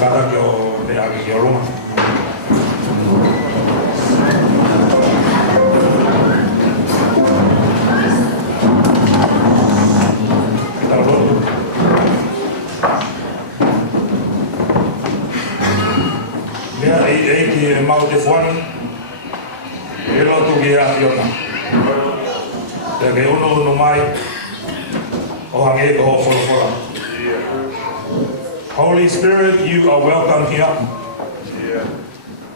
kata kio Moeakiola runga. Kita lalu. Dia ki mau te fuani. Elo tu ki afiona. Dia ke uno mai. O hange ko fora. Holy Spirit, you are welcome here.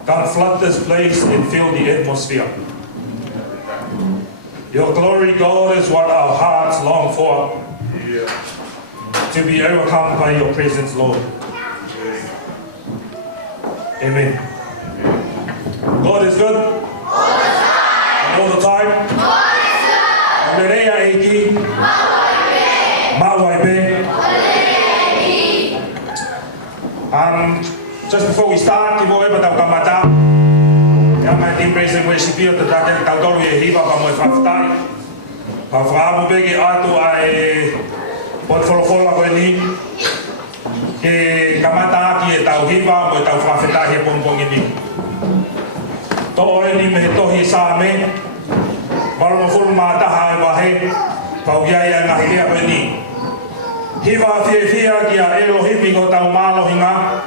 God, flood this place and fill the atmosphere. Your glory, God, is what our hearts long for. To be overcome by your presence, Lord. Amen. God is good. All the time. Just before we start, kita boleh beritahu Tangata. Yang main praise and worship here, tetapi tahu dulu ya hiba kamu efaftai. Kamu bagi atu ai portfolio aku ini. Ke kamata ki tahu hiba, mau tahu efaftai pun ini. Toh ini metohi same. Baru full mata hai bahe. Kau yang ngahili aku ini. Hiba fia kia Elohim ingo tahu malo hinga.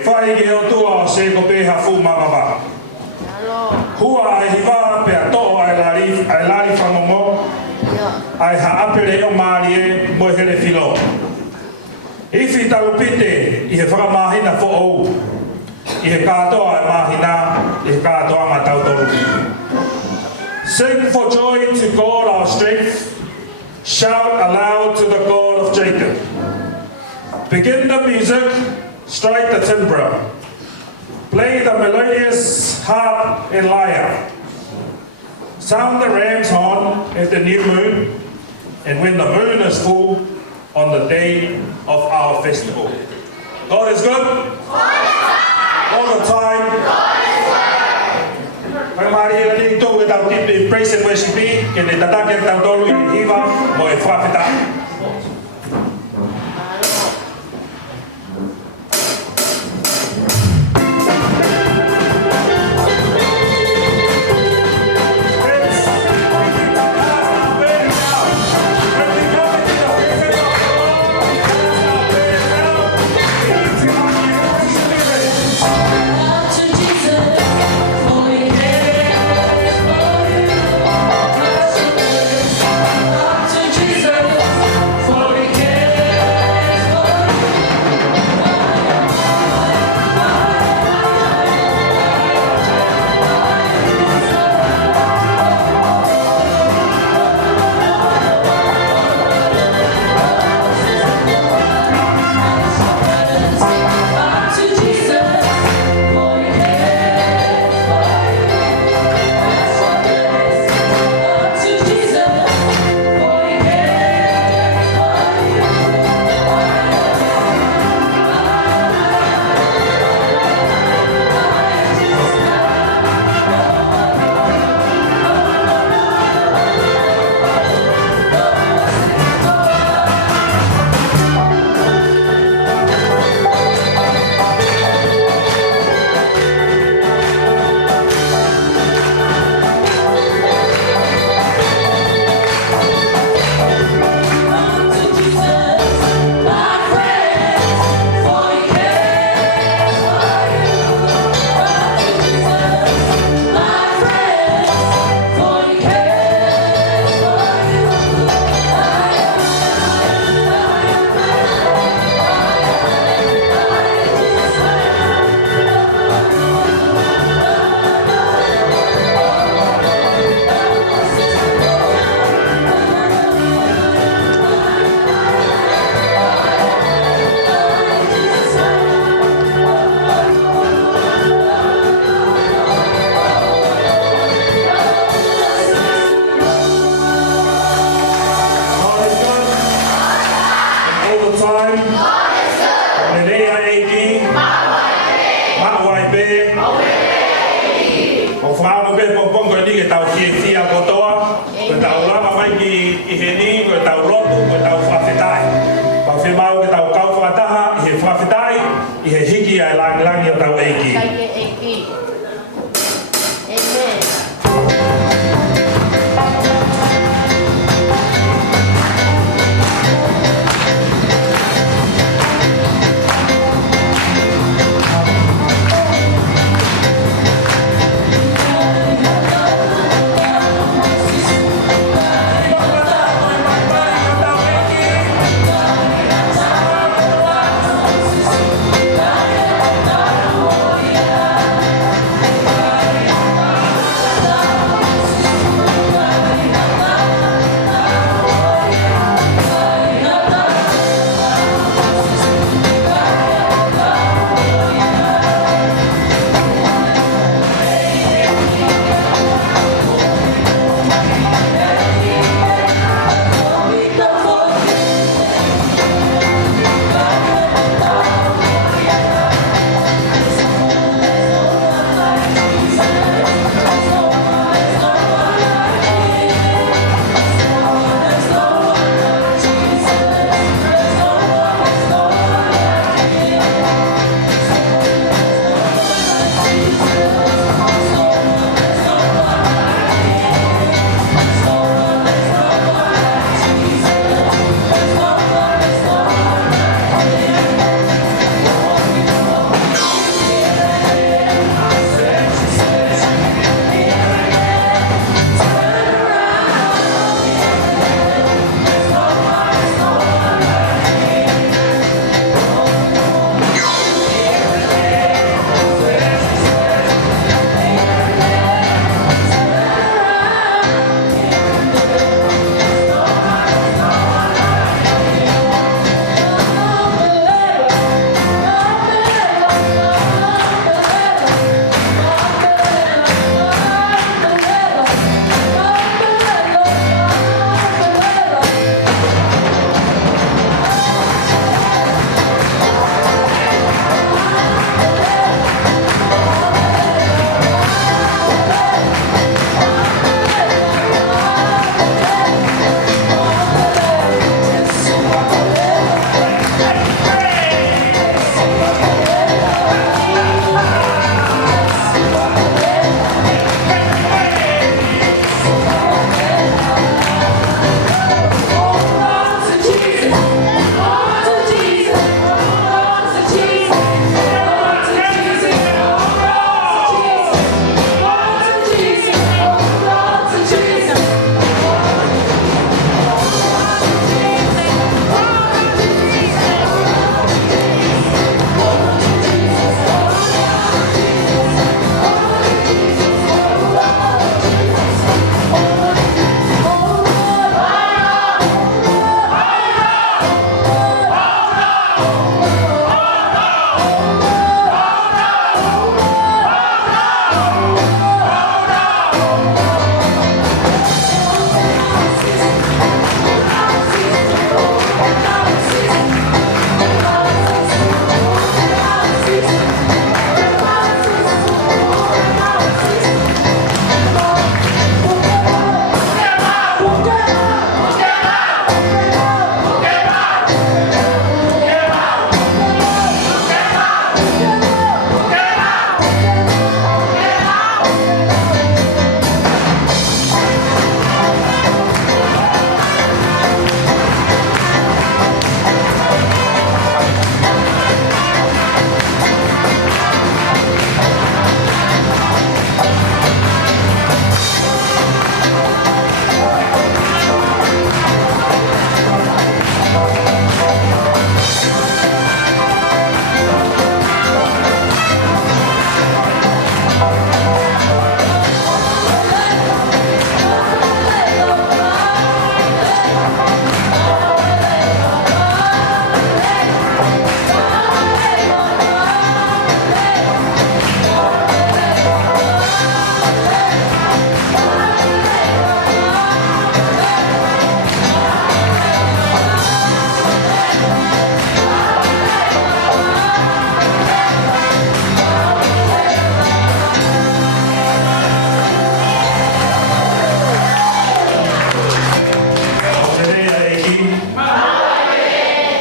Whai ke o tua o se ko peha fu mamama. Hua ai hiva pe ato ai lari whangongo. Ai ha apere o maari e mo here filo. Iwi talupite i he whakamahina fo ou. I he katoa e mahina, i he katoa ma tautoru. Sing for joy to God our strength. Shout aloud to the God of Jacob. Begin the music. Strike the timbrel. Play the melodious harp and lyre. Sound the ram's horn at the new moon, and when the moon is full on the day of our festival. God is good. All the time. Pagmari ini tu kita di praise and worship ini kita datang ke tahun dulu ini hiva mau efafita.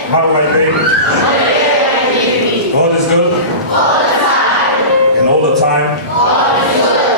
How do I pay? God is good. All the time. And all the time. God is good.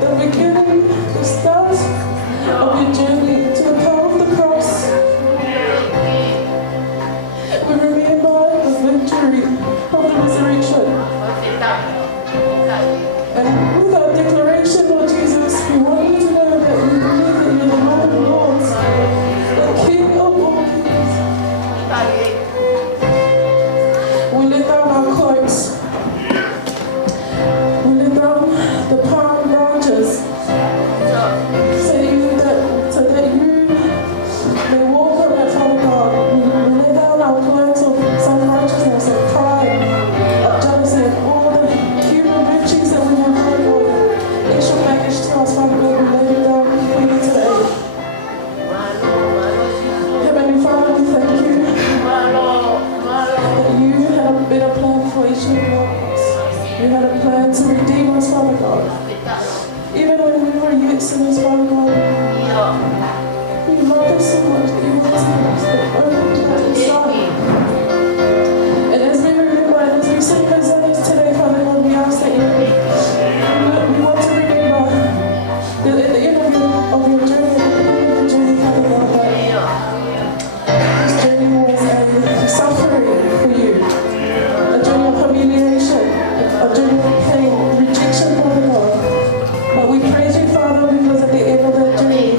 The beginning, the start of your journey to sinners, Father God. You love us so much that you want to us the earth to the Son. And as we remember, and as we sing those songs today, Father God, we ask that we want to remember that at the end of your journey, at the end of the journey, Father God, this journey was a suffering for you, a journey of humiliation, a journey of pain, rejection, Father God. But we praise you, Father, because at the end of that journey,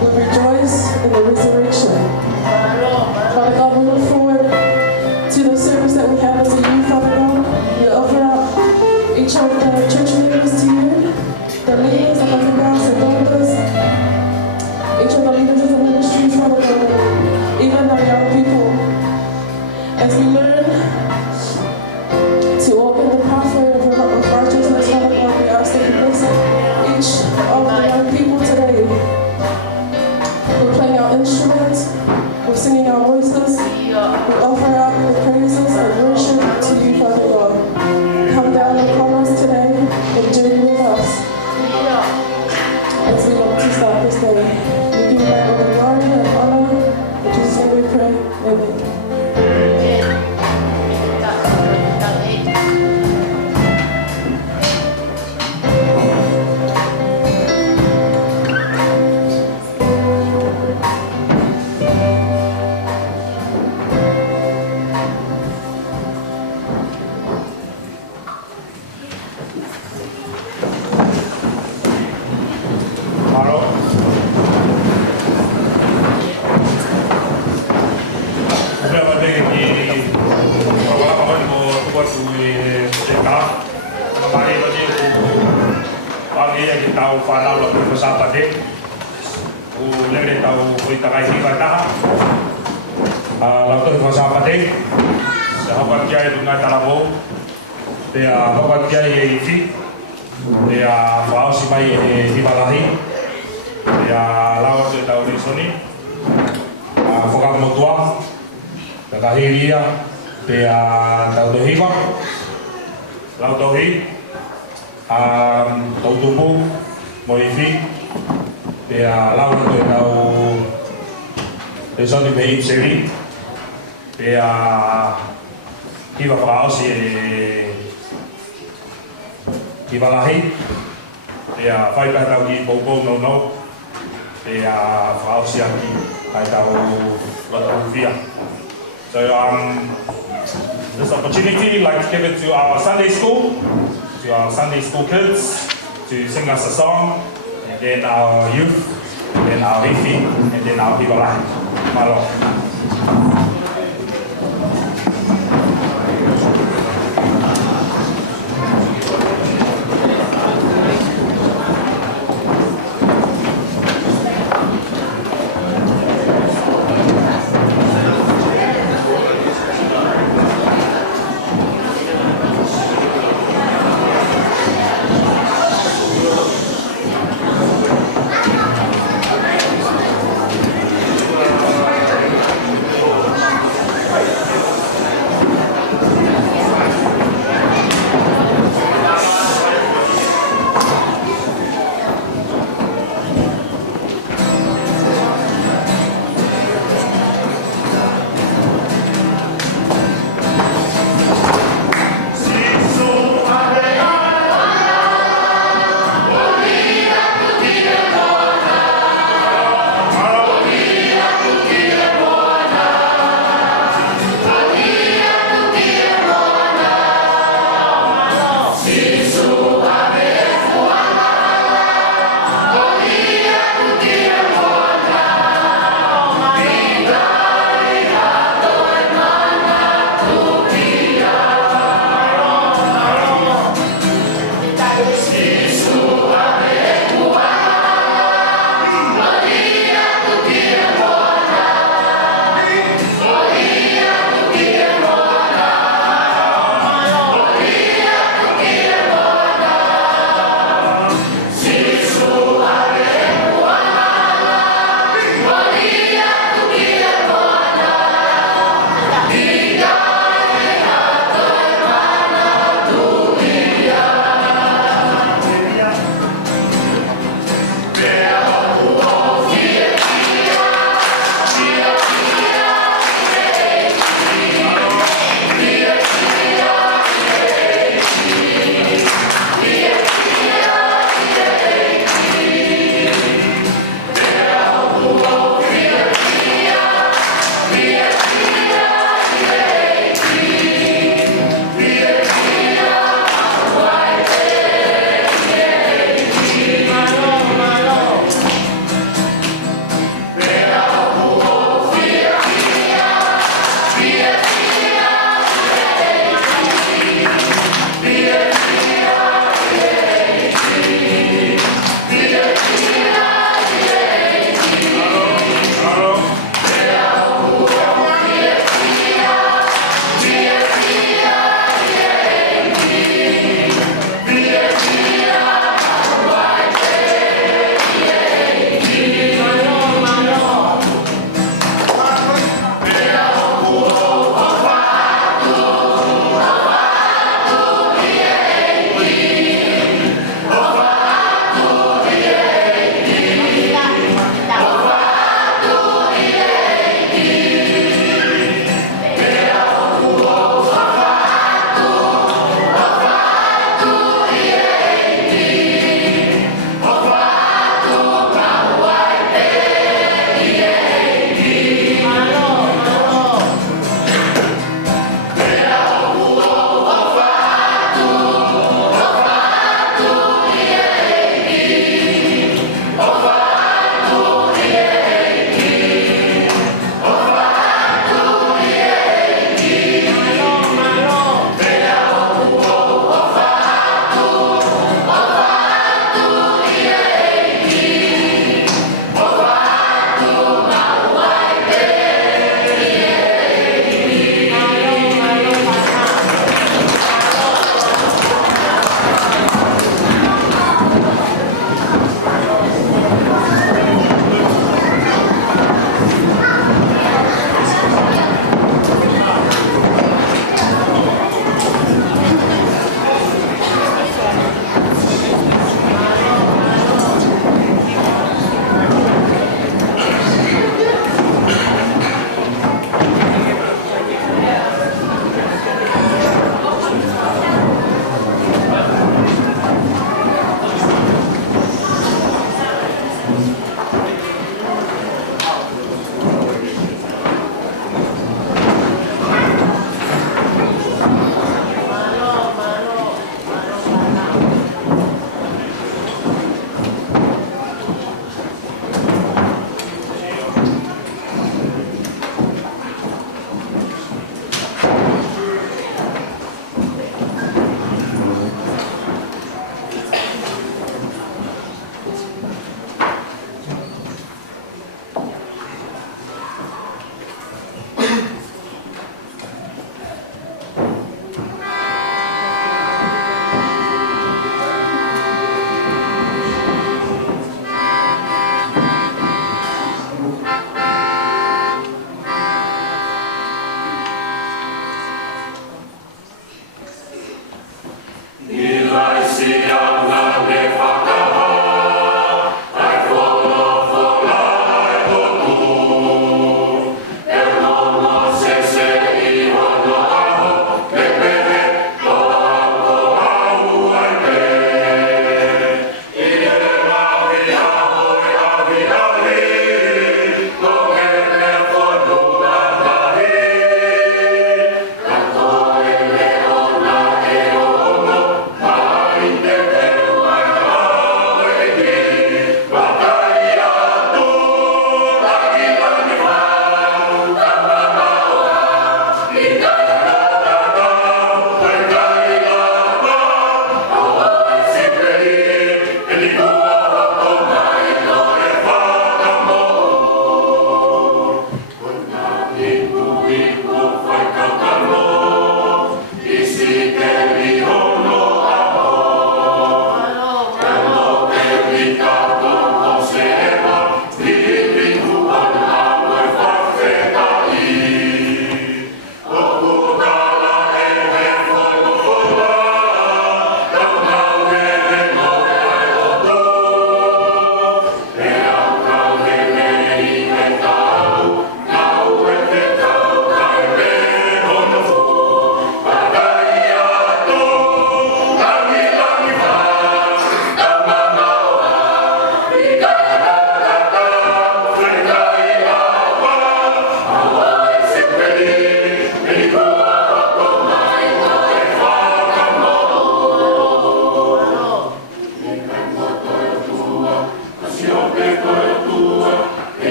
we rejoice in the resurrection. Father God, we look forward to the service that we have as a youth, Father God. We offer up each of the church members to you, the leaders of the house and elders, each of the leaders of the ministries, Father God, even our young people. As we learn to walk in the pathway of righteousness, Father God, we ask that you bless each of the young people today. We're playing our instruments, we're singing our voices, we offer up the praises and worship to you, Father God. Come down upon us today and journey with us as we look to start this day. We give you back all the glory and honor. In Jesus' name we pray. Amen. Sapate, Leater tau kuitakai Tangata, Leater ko Sapate, sa hapat kiai dunga talabo, te hapat kiai ifi, te fao si mai hibalahi, te lawa te tau risoni, fokak motua, te kahiria, te tau dohiva, lau dohi, tau tupu, Moefi, te lau te tau te soni pe ipseri, te kiwa whaosi kiwalahi, te whaipai tau ki poupou no, te whaosi aki kai tau lota uwhia. So this opportunity, I'd like to give it to our Sunday school kids, to sing us a song, and then our youth, and then our hifi, and then our hibalahi. Malo.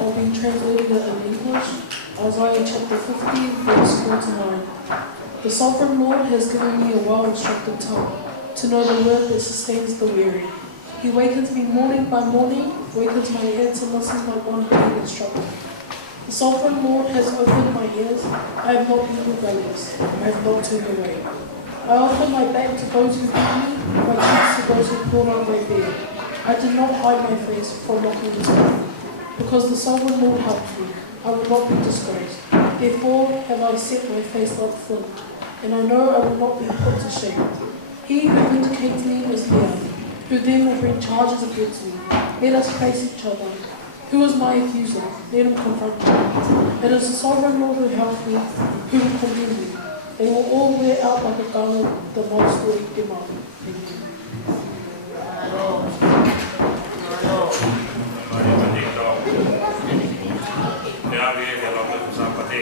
I'll be translating it in English. Isaiah chapter 50, verse 4 to 9. The sovereign Lord has given me a well-instructed tongue, to know the word that sustains the weary. He wakens me morning by morning, wakens my ear to listen like one being instructed. The sovereign Lord has opened my ears. I have not been rebellious. I have not turned away. I offer my back to those who beat me, my cheeks to those who pull on my beard. I did not hide my face from mocking the tongue. Because the sovereign Lord helped me, I will not be disgraced. Therefore have I set my face like flint, and I know I will not be put to shame. He who vindicates me is Leater, who then will bring charges against me. Let us face each other. Who is my accuser? Let him confront me. It is the sovereign Lord who helped me, who will condemn me. They will all wear out like a garment the most will eat them up. Thank you. Sapate.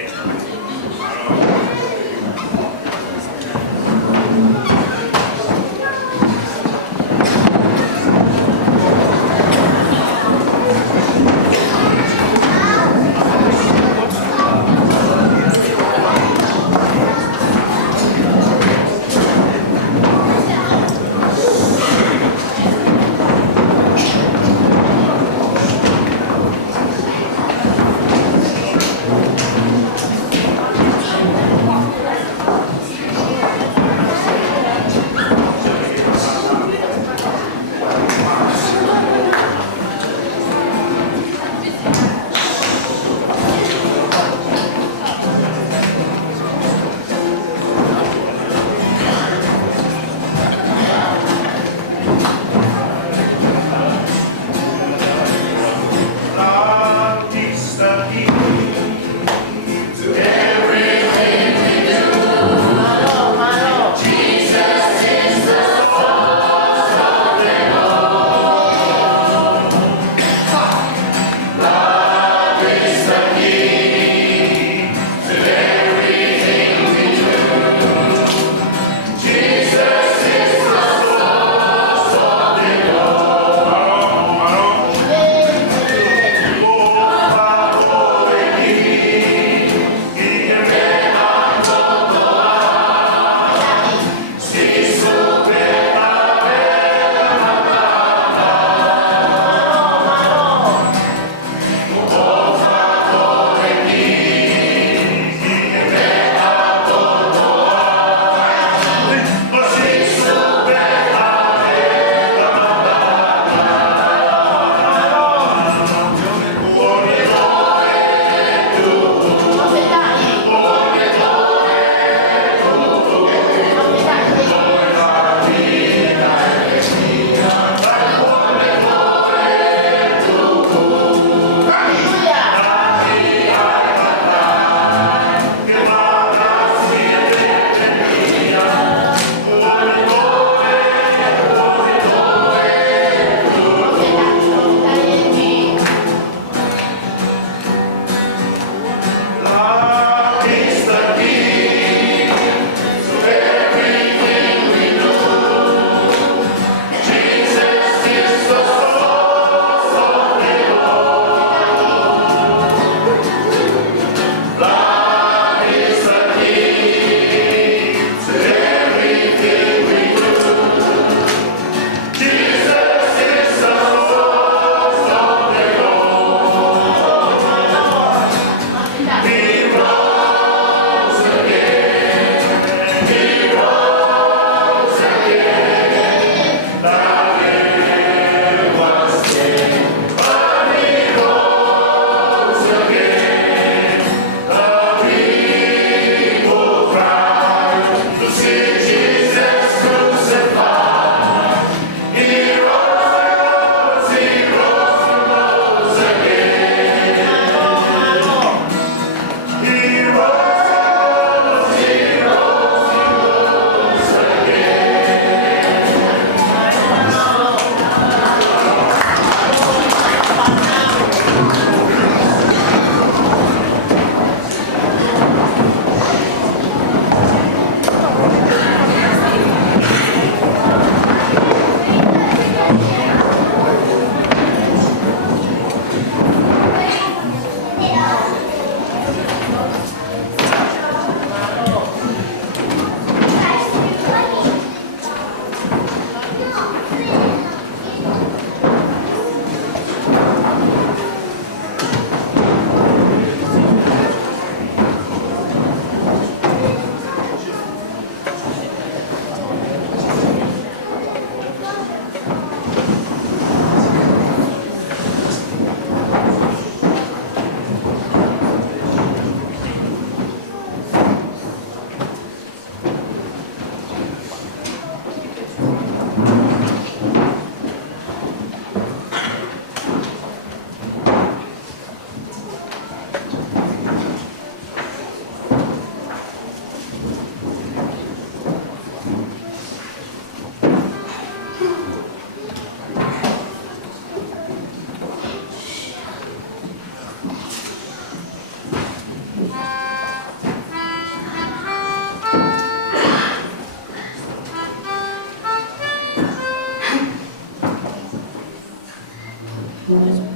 We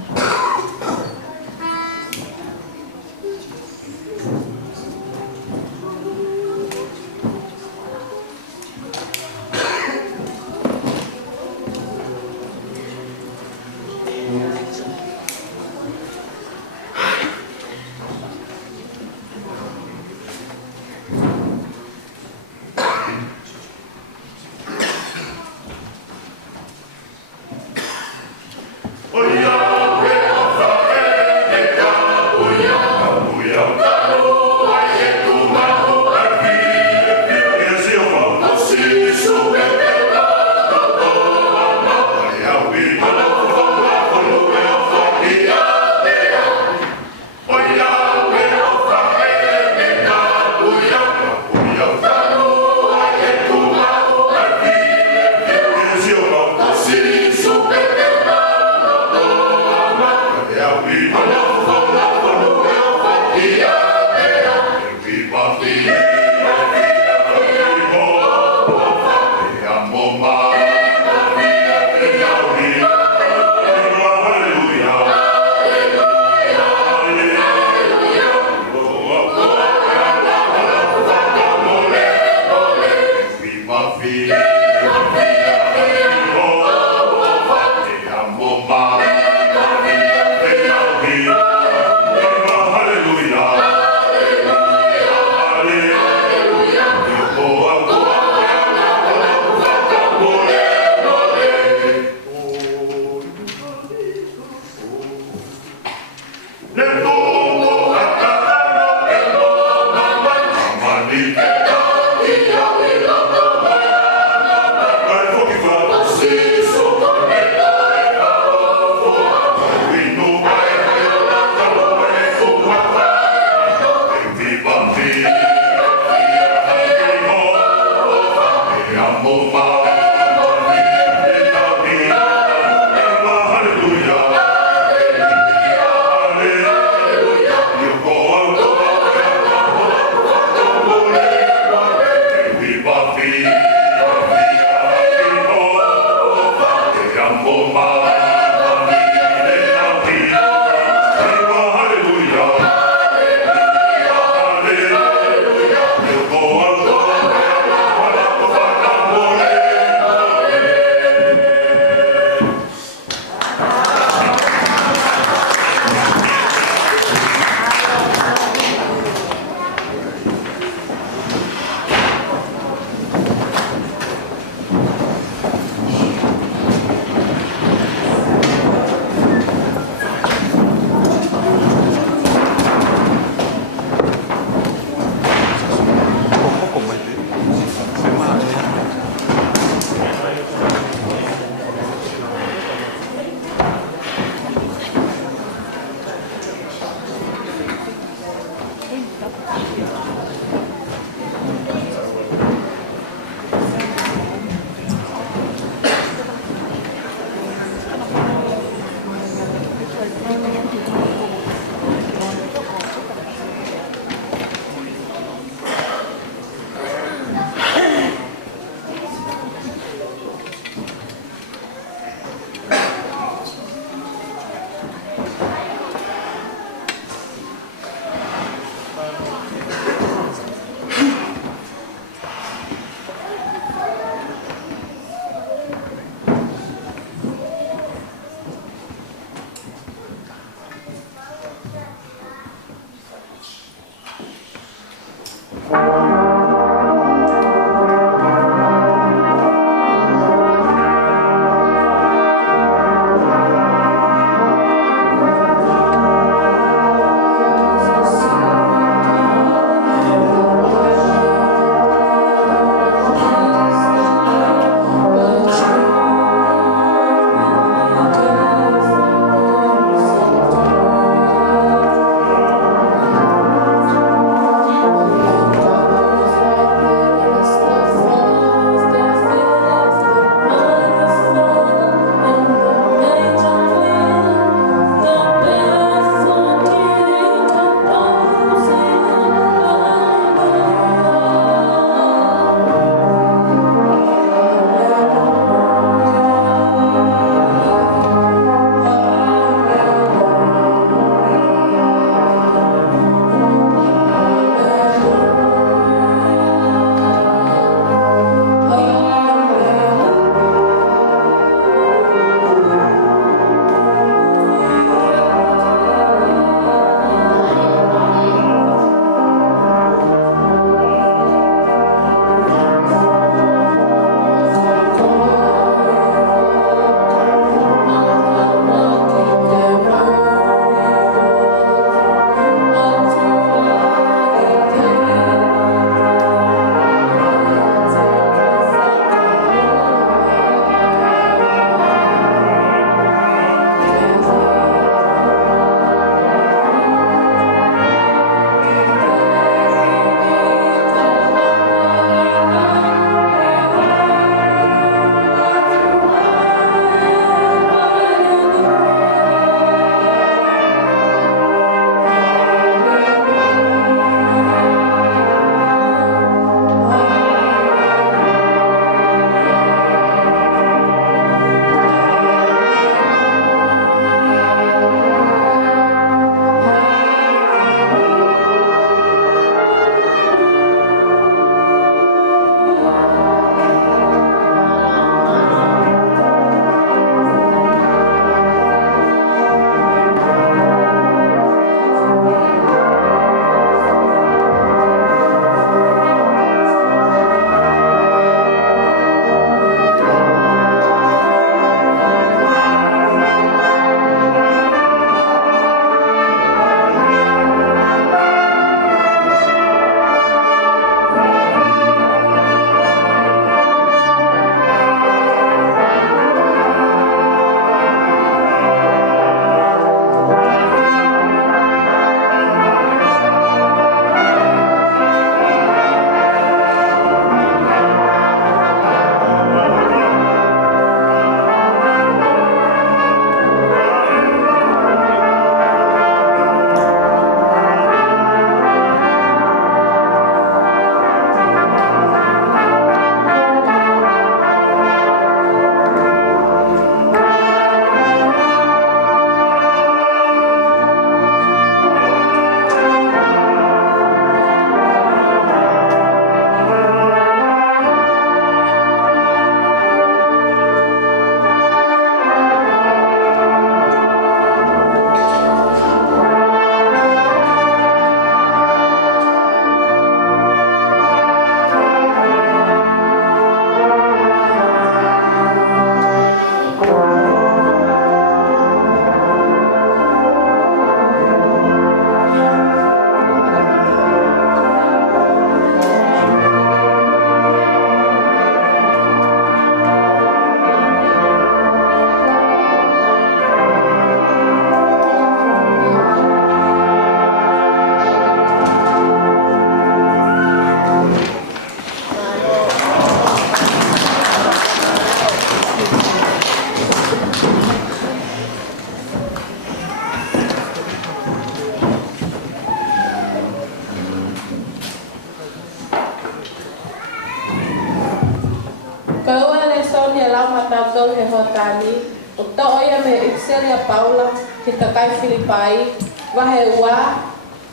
tolu he hotani, o to'o ia me Excelia Paula, ke takai Philippai, wahe ua,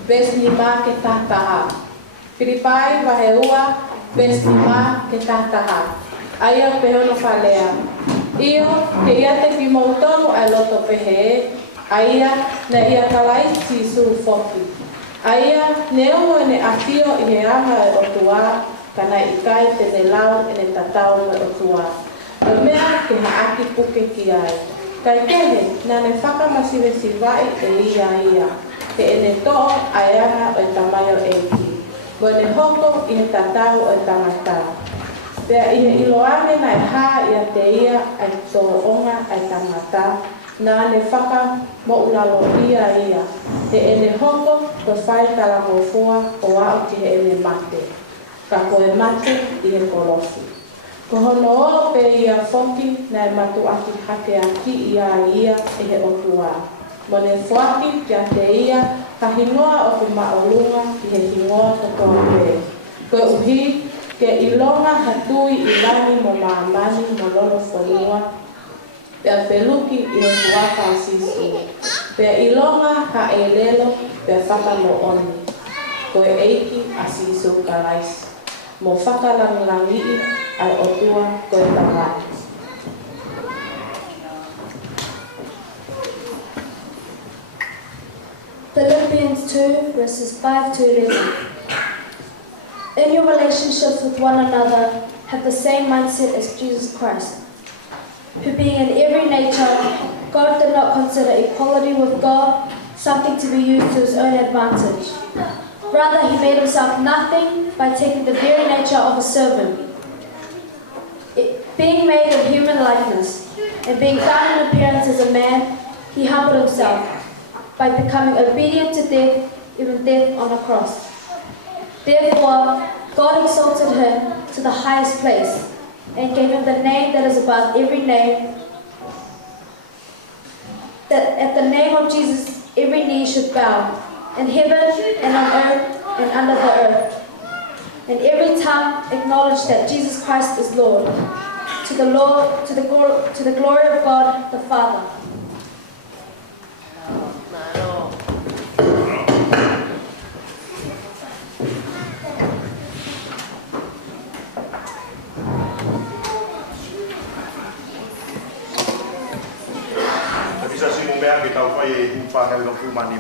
ves lima ke tahtaha. Philippai wahe ua, ves lima ke tahtaha. Aia pehono whalea. Iyo, ke ia te pimoutonu ai loto pehe, aia na ia kalai sisu foki. Aia neongo ne afio i he ama e otua, kana ikai te ne lau e ne tatau e otua. O mea ke haaki puke ki ai. Kai kehe, na ne whakamasiwe siwai e ia. Ke e ne to'o aiana o e tamayo eiki. Mo ne hoko i he tatau o e tangata. Pea i he iloane na e hā ia te ia ai tō onga ai tangata. Na ne whaka mo ulalo ia. He e ne hoko ko whai talamofua o au ki he e ne mate. Ka koe mate i he kolosi. Ko hono o pe ia whoki na e matu aki hake aki ia e he otua. Mo ne whaki kia te ia ka hingoa o ku maolunga i he hingoa to toa pe. Koe uhi ke ilonga hatui i lani mo maamani mo lolo whanua. Pea peluki i he tuaka asisu. Pea ilonga ha e lelo pea whaka mo oni. Koe eiki asisu kalaisi. Mo whakalangilangi ai otua koe tawai. Philippians 2 verses 5 to 11. In your relationships with one another, have the same mindset as Jesus Christ, who being in every nature, God did not consider equality with God something to be used to his own advantage. Rather, he made himself nothing by taking the very nature of a servant. Being made of human likeness, and being found in appearance as a man, he humbled himself by becoming obedient to death, even death on a cross. Therefore, God exalted him to the highest place, and gave him the name that is above every name, that at the name of Jesus every knee should bow, in heaven and on earth and under the earth, and every tongue acknowledge that Jesus Christ is Lord, to the glory of God the Father. Bisa si Moeakiola kita upaya upah dengan Heamoni.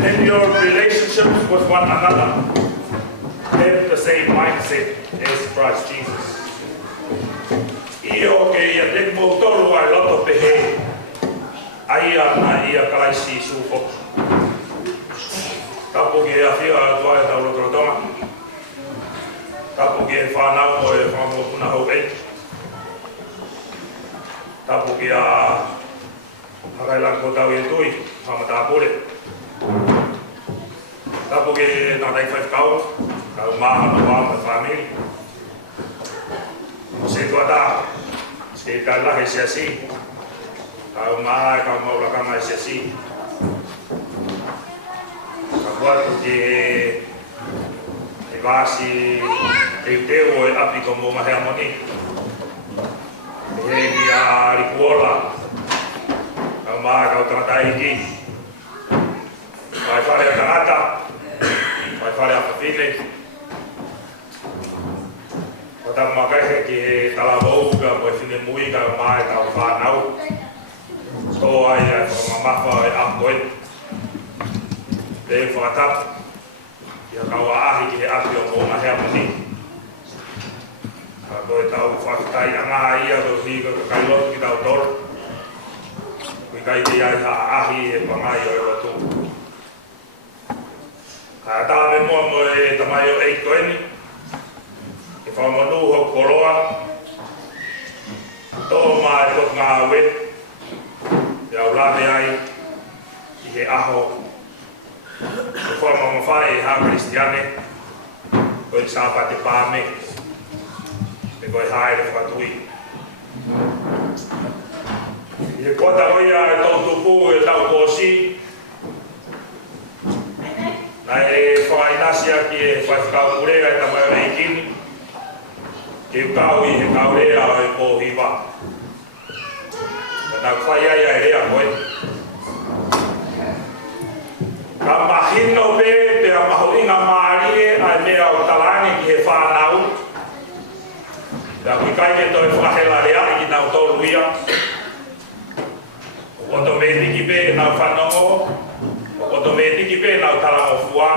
In your relationships with one another, have the same mindset as Christ Jesus. Io ke ia te motoro ai loto pehe, aia na ia kalaisi sufo. Tapu ke ia whia atuai tau rotoronga. Tapu ke whanau o e whamopuna hau ei. Tapu ke a harailanko tau e tui, whamata apore. Tapu ke nā tei whai kau, kau maha no wā ma whamiri. Situa tā, se kai lahe se asi, kau maha e kau maura kama e se asi. Ka watu ke vasi e teo e api ko mo Heamoni. E ki a Rikuola, kau maha kau tangata iki. Vai fare a Tangata, vai fare a Philippians. Ota makai ke talavou ga mo fine mui ga mai ta whanau. So ai ai ko mamafa e apoi. Te whakatap. Ia kau ahi ki he api o mo Heamoni. Ka koe tau whakatai anga ia ko whiga ka kailot ki tau toro. Kui kai te ai ha ahi e pangai o e watu. Ka tāme mua mo e tamai o ei koeni. E whamanu ho koroa. Tō mai kot ngā we. E au lave ai i he aho. E whamamawhai e ha Kristiane. Koe Sapate Paame. Me koe haere whakatui. I he kota oia e tau tupu e tau kōsi. Nai e whakainasia ki e whaifkau urea e tamai o ei kini. Ke ukau i he kaurea o e pōhiwa. Ka nā whai ai ai rea koe. Ka mahino pe a mahoinga maarie ai mea o talani ki he whanau. Ka kui kaike toi whakahela rea i ki nau tolu ia. O to me tiki pe e nau whanongo. O to me tiki pe nau tala o fua.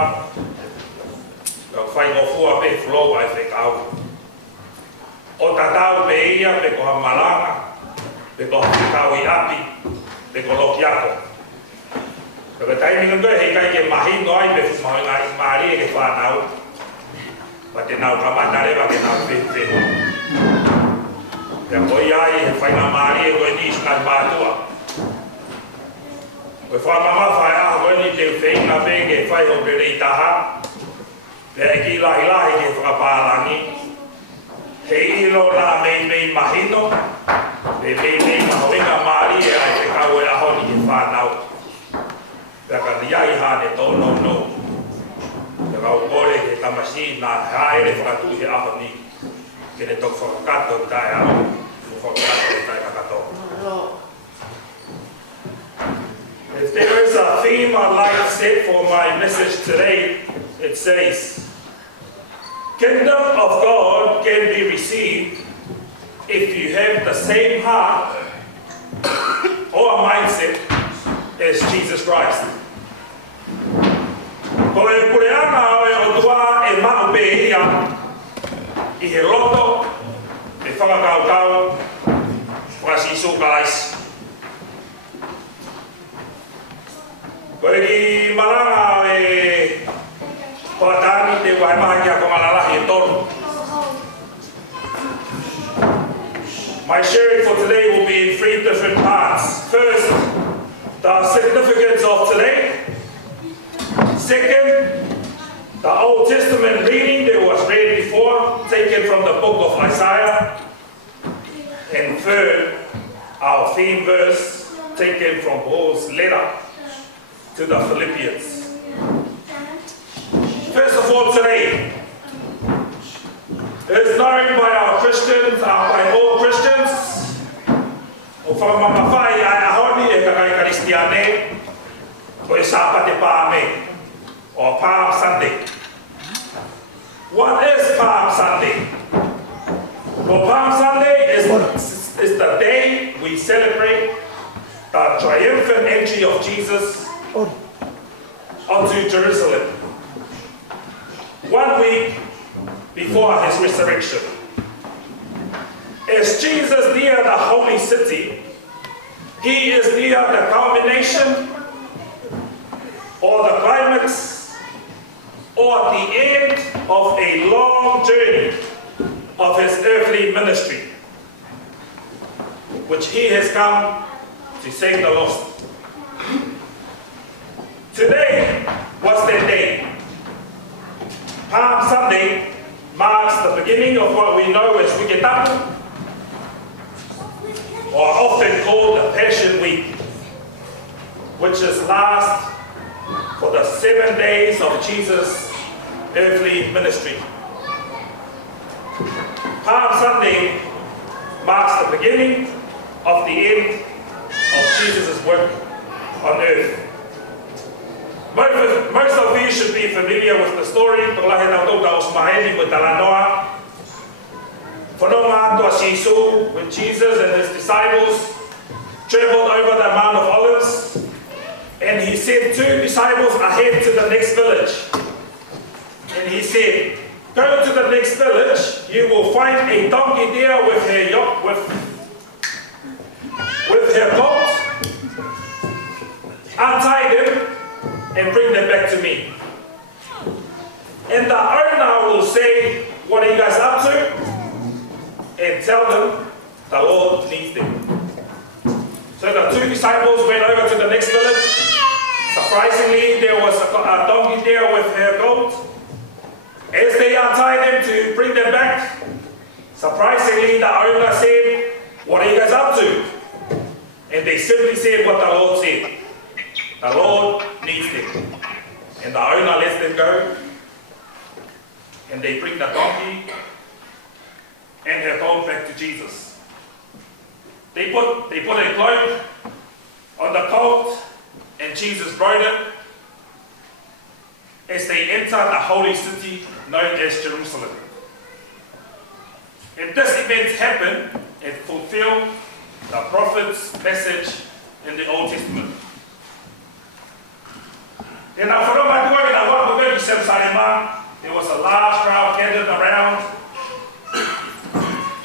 Ka whai o fua pe flow ai whekau. O tatau pe ia pe koha malanga. Pe koha whikau i api. Pe ko loki ako. Ka taimi koe hei kai ke mahino ai pe fumahoinga i maari e ke whanau. Pa te nau kamatareva ke nau whewhehu. Pea koi ai he whainga maari e koe nis ngai mātua. Koe whamama whai aha koe ni te whainga pe ke whai ho pe rei taha. Pea e ki lahi lahi ke whakapālangi. Hei ilo la mei mahino. Pe mei mahoinga maari e ai te kau e ahoni ke whanau. Pea ka riai hane tō no. Pea kau kore ke tamasi nā haere whakatu he ahoni. Ke ne tōk whakakato i tae au. Whakakato i tae kakato. If there is a theme I'd like to set for my message today, it says, Kingdom of God can be received if you have the same heart or mindset as Jesus Christ. Ko e kureana o e o tua e mau pehia i he roto e whakakaukau whakasisu kalaisi. Koe ki maranga hoatani te waimaha kia komalalahi e tonu. My sharing for today will be in 3 different parts. First, the significance of today. Second, the Old Testament reading that was read before, taken from the book of Isaiah. And third, our theme verse, taken from Paul's letter to the Philippians. First of all, today is known by our Christians, by all Christians. O whakamamawhai ai ahoni e kakai Karistiane, o e Sapate Paame, or Palm Sunday. What is Palm Sunday? Well, Palm Sunday is the day we celebrate the triumphant entry of Jesus onto Jerusalem. 1 week before his resurrection. As Jesus near the holy city, he is near the culmination or the climax or the end of a long journey of his earthly ministry, which he has come to save the lost. Today was that day. Palm Sunday marks the beginning of what we know as Wiketapu, or often called the Passion Week, which is last for the 7 days of Jesus' earthly ministry. Palm Sunday marks the beginning of the end of Jesus' work on earth. Most of you should be familiar with the story. When Jesus and his disciples traveled over the Mount of Olives, and he sent 2 disciples ahead to the next village. And he said, go to the next village, you will find a donkey there with her yoke, with her colt. Untie them and bring them back to me. And the owner will say, what are you guys up to? And tell them the Lord needs them. So the 2 disciples went over to the next village. Surprisingly, there was a donkey there with her goat. As they untied them to bring them back, surprisingly, the owner said, what are you guys up to? And they simply said what the Lord said. The Lord needs them. And the owner lets them go. And they bring the donkey and her goat back to Jesus. They put a cloak on the colt, and Jesus rode it as they entered the holy city known as Jerusalem. And this event happened and fulfilled the prophet's message in the Old Testament. There was a large crowd gathered around,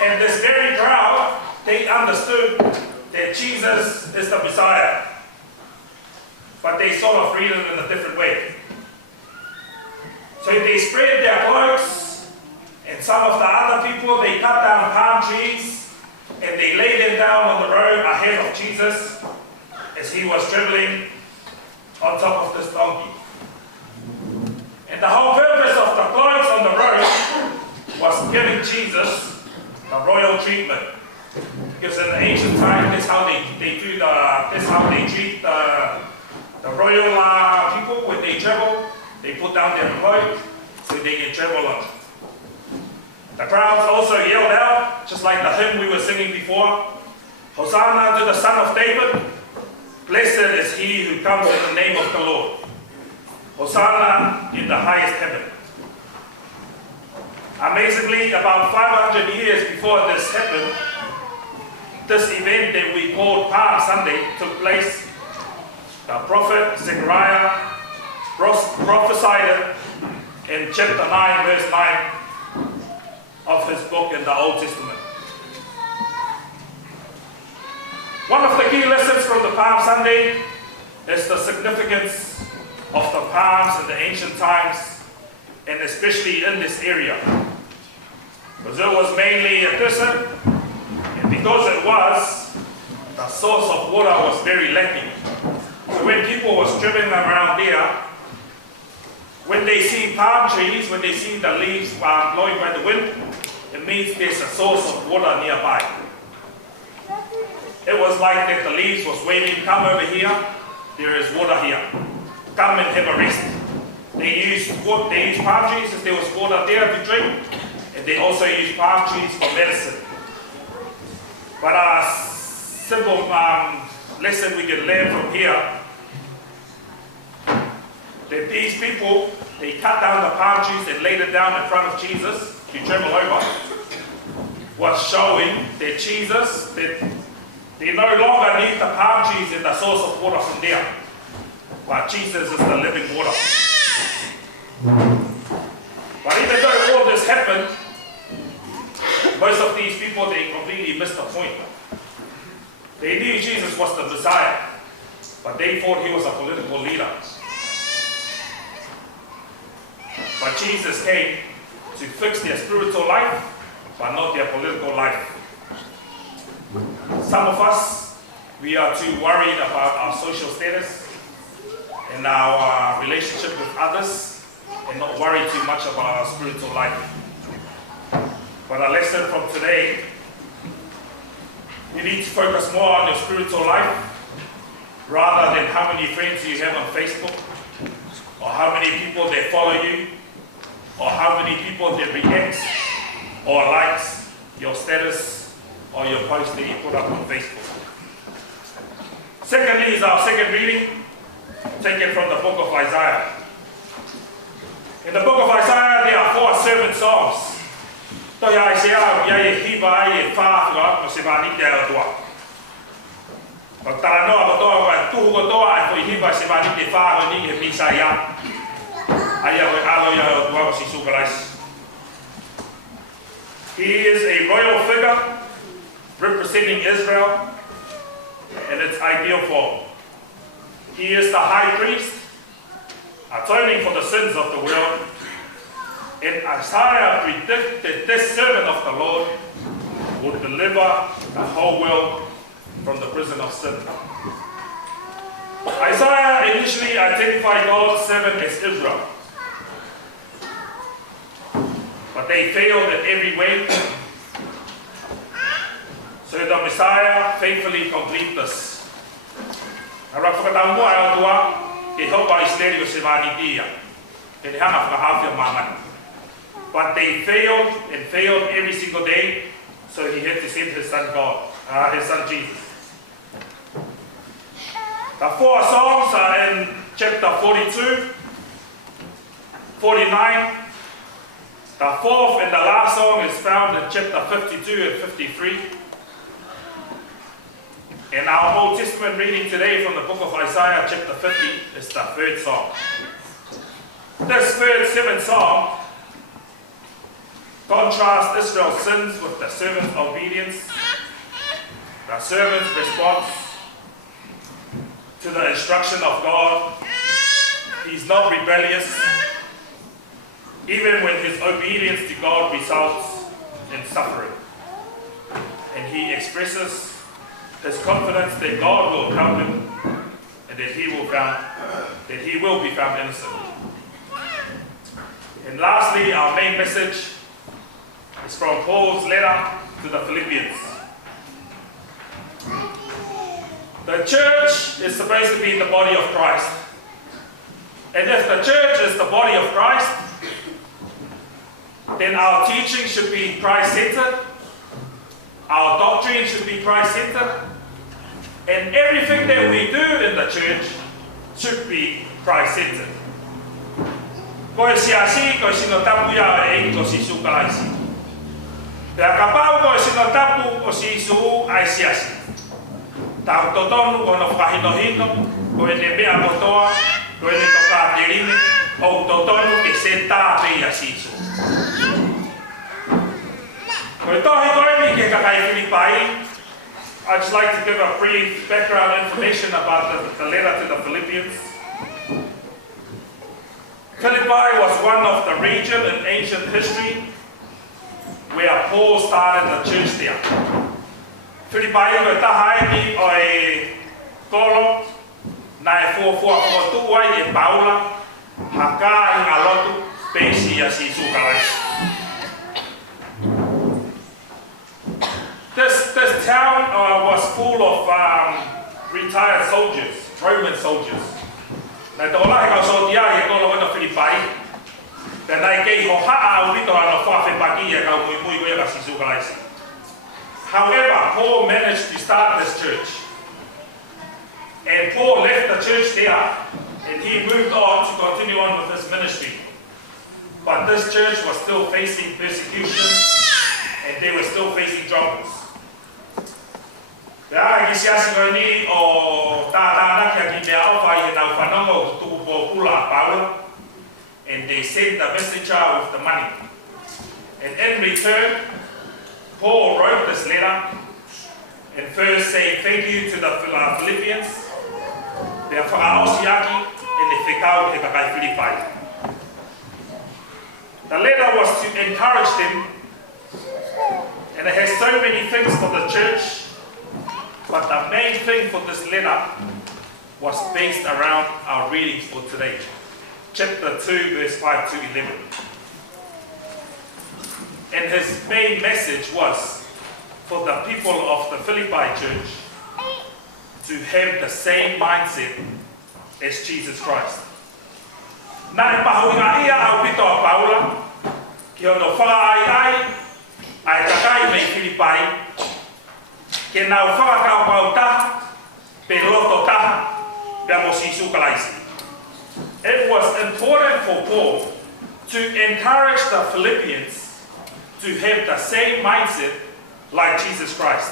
and this very crowd, they understood that Jesus is the Messiah, but they sort of read it in a different way. So they spread their cloaks, and some of the other people, they cut down palm trees, and they laid them down on the road ahead of Jesus as he was traveling on top of this donkey. And the whole purpose of the cloaks on the road was giving Jesus the royal treatment. Because in the ancient time, that's how they treat the royal people when they travel. They put down their cloak so they can travel on. The crowds also yelled out, just like the hymn we were singing before, Hosanna to the Son of David. Blessed is he who comes in the name of the Lord. Hosanna in the highest heaven. Amazingly, about 500 years before this happened, this event that we call Palm Sunday took place. The prophet Zechariah prophesied it in chapter 9, verse 9 of his book in the Old Testament. One of the key lessons from the Palm Sunday is the significance times, in the ancient times, and especially in this area. Because it was mainly a desert, and because it was, the source of water was very lacking. So when people was traveling around there, when they see palm trees, when they see the leaves blowing by the wind, it means there's a source of water nearby. It was like that the leaves was waving, come over here, there is water here. Come and have a rest. They used palm trees if there was water there to drink, and they also used palm trees for medicine. But a simple lesson we can learn from here, that these people, they cut down the palm trees and laid it down in front of Jesus to travel over, was showing that Jesus, that they no longer need the palm trees and the source of water from there, but Jesus is the living water. But even though all this happened, most of these people, they completely missed the point. They knew Jesus was the Messiah, but they thought he was a political leader. But Jesus came to fix their spiritual life, but not their political life. Some of us, we are too worried about our social status and our relationship with others, and not worry too much about our spiritual life. But a lesson from today, you need to focus more on your spiritual life rather than how many friends you have on Facebook, or how many people that follow you, or how many people that react or likes your status or your post that you put up on Facebook. Secondly is our second reading, taken from the book of Isaiah. In the book of Isaiah, there are 4 servant songs. Toi Isaiah, ia hiva ai whāwhua, o se wāni te atua. O tara noa kotoa, koe tuhu kotoa, e toi hiva se wāni te whāwhua ni e misa ia. Aia koe alo ia o tua o si sukarais. He is a royal figure representing Israel in its ideal form. He is the high priest, atoning for the sins of the world. And Isaiah predicted that this servant of the Lord would deliver the whole world from the prison of sin. Isaiah initially identified God's servant as Israel, but they failed in every way. So the Messiah faithfully completed this. But they failed and failed every single day, so he had to send his son his son Jesus. The 4 songs are in chapter 42, 49. The 4th and the last song is found in chapter 52 and 53. And our Old Testament reading today from the book of Isaiah, chapter 50, is the 3rd song. This 3rd, 7th song contrasts Israel's sins with the servant's obedience, the servant's response to the instruction of God. He's not rebellious, even when his obedience to God results in suffering. And he expresses his confidence that God will help him and that he will be found innocent. And lastly, our main message is from Paul's letter to the Philippians. The church is supposed to be the body of Christ. And if the church is the body of Christ, then our teaching should be Christ-centered, our doctrine should be Christ-centered, and everything that we do in the church should be Christ-centered. Koe siasi, koe sino tapu ia e ko si sukalaisi. Pea kapau koe sino tapu o si su ai siasi. Tau totonu kono whahinohino, koe ne mea kotoa, koe ne toka terine, o totonu ke se tāpe ia sisu. Koe tohi koe mi ke kakai Philippians. I'd just like to give a brief background information about the letter to the Philippians. Philippi was one of the region in ancient history where Paul started the church there. Philippi người ta hai đi ở Colo này phua tu ai ở Paula haka in alotu Pesia Sisu kalai. This town was full of retired soldiers, Roman soldiers. Này đó là cái số dia ở Colo ở Philippi. Dan này cái họ hạ bị tòa nó phá phép baki ở cái mui của cái Sisu kalai. However, Paul managed to start this church. And Paul left the church there and he moved on to continue on with his ministry. But this church was still facing persecution and they were still facing troubles. Kaya kisiasi ko ni o tata kaya kinao fa yena fanongo tu po pula Paula, and they sent the messenger with the money. And in return, Paul wrote this letter and first saying thank you to the Philippians, the Pharaosiaki, and the Fekau Philippi. The letter was to encourage them, and it has so many things for the church, but the main thing for this letter was based around our readings for today. Chapter 2, verse 5 to 11. And his main message was for the people of the Philippi church to have the same mindset as Jesus Christ. Na pahuinga ia au pito a Paula, ki ono whaka ai kakai mei Philippi, ke nau whaka kau pau taha, pe loto taha, pe amo sisu kalaisi. It was important for Paul to encourage the Philippians to have the same mindset like Jesus Christ.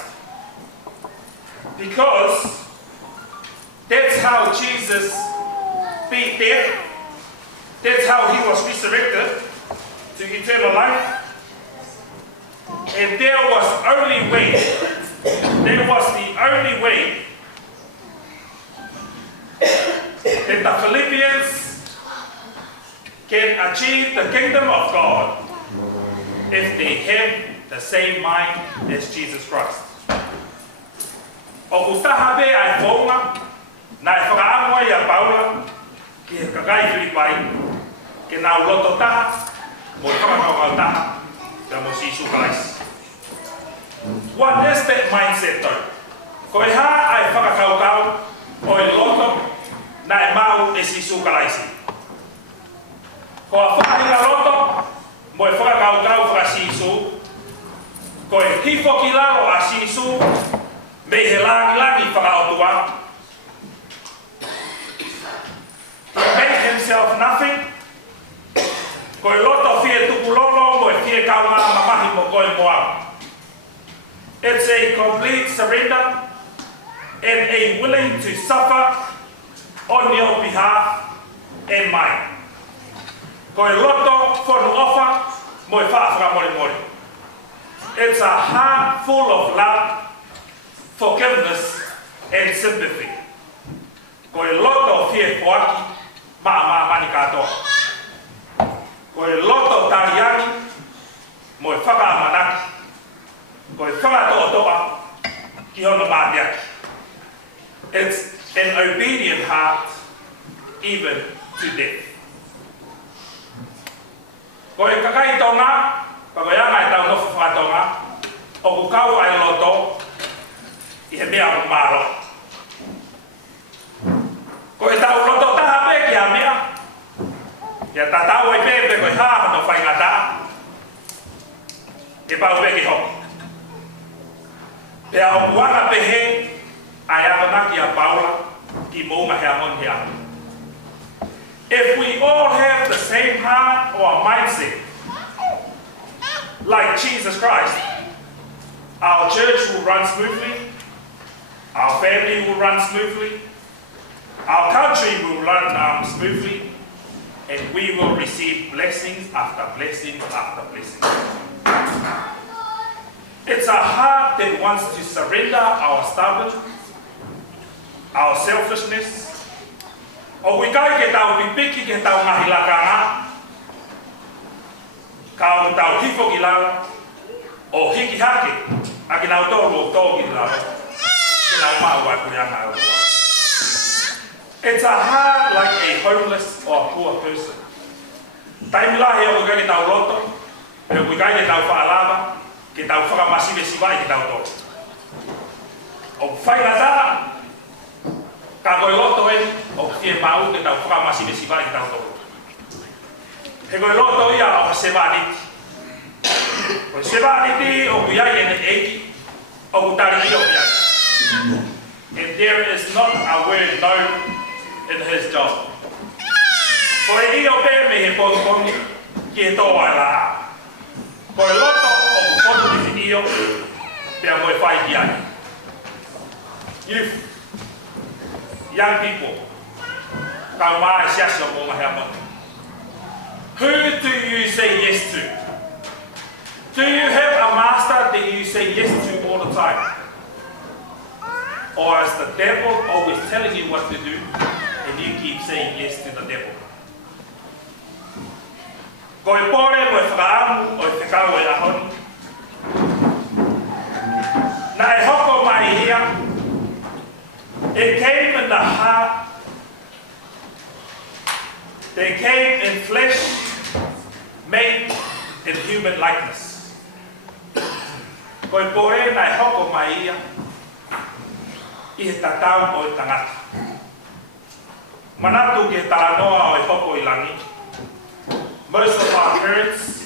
Because that's how Jesus beat death. That's how he was resurrected to eternal life. And there was the only way that the Philippians can achieve the kingdom of God if they have the same mind as Jesus Christ. O utaha be ai fonga na whakaamua ia Paula ki kakai Philippi ke nau loto taha mo whakakau taha ka mo sisu kalais. What is that mindset though? Ko e ha ai whakakau o e loto na e mau e sisu kalaisi. Ko a whakahinga loto mo e whakakau whakasisu, ko e hifo ki lao a sisu, me he langi whakaotua. To make himself nothing, ko e loto fie tukulolo, mo e fie kaunga mamahi mo koe moa. It's a complete surrender and a willing to suffer on your behalf and mine. Ko e loto whanu ofa, mo e whaafra mori. It's a heart full of love, forgiveness, and sympathy. Ko e loto fie poaki, mani katoa. Ko e loto tariaki, mo e whakaamanaki. Ko e whakatoa ki hono mātiaki. It's an obedient heart, even to death. Ko e kakai tonga, pa ko ianga e tau nofu whakatonga, o kukau ai loto, I he mea o maro. Ko e tau loto taha pe ki a mea, ki a tatau e pepe ko i haha no whaingata, e pau pe ki hoki. Pe a o kuanga pe he, ai apanaki a Paula, ki Mounga Heamoni Heamoni. If we all have the same heart or mindset, like Jesus Christ, our church will run smoothly, our family will run smoothly, our country will run smoothly, and we will receive blessings after blessings after blessings. It's a heart that wants to surrender our stubbornness, our selfishness, o we kai ke tau pipiki ke tau ngahi lakanga, Ka o tau hifo ki lau, o hiki hake, a ki nau tōru o tō ki lau, ki nau mau ai kureanga au kua. It's a heart like a homeless or a poor person. Taimi lahi o kukai ki tau roto, e kukai ki tau whaalava, ki tau whakamasive siwai ki tau tō. O whainata, ka koe roto e, o kia mau ki tau whakamasive siwai ki tau tō. He koe roto ia o sevaniti. Koe sevaniti o kuiai ene eiki, o kutari i o kuiai. And there is not a word known in his job. Koe i o pe me he pongi ki he tō ai la. Koe roto o kupotu ni whini o, pia moe whai ki ai. Youth, young people, ka mai siasi o monga Heamoni. Who do you say yes to? Do you have a master that you say yes to all the time? Or is the devil always telling you what to do and you keep saying yes to the devil? Koe pore, koe whakaamu, o te kau e ahoni. Na e hoko mai hia, it came in the heart. They came in flesh, made in human likeness. Koe pore nai hoko mai ia, I he tatau o I tangata. Manatu ke tānoa o I hoko I langi. Most of our parents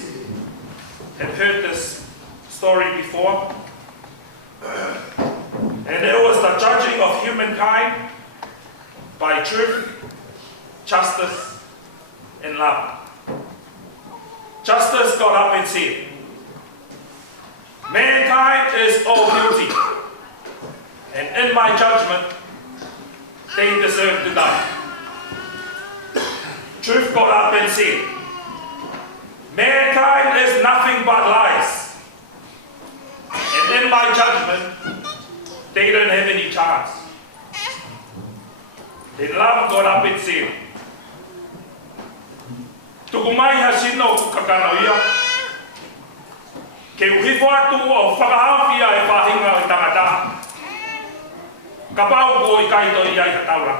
have heard this story before. And it was the judging of humankind by truth, justice, and love. Justice got up and said, mankind is all guilty, and in my judgment, they deserve to die. Truth got up and said, mankind is nothing but lies, and in my judgment, they don't have any chance. Then love got up and said, tuku mai ha sino ku kakano ia. Ke uhifo atu o whakahawhia e whahinga o tangata. Ka pau ko I kaito ia I hataura.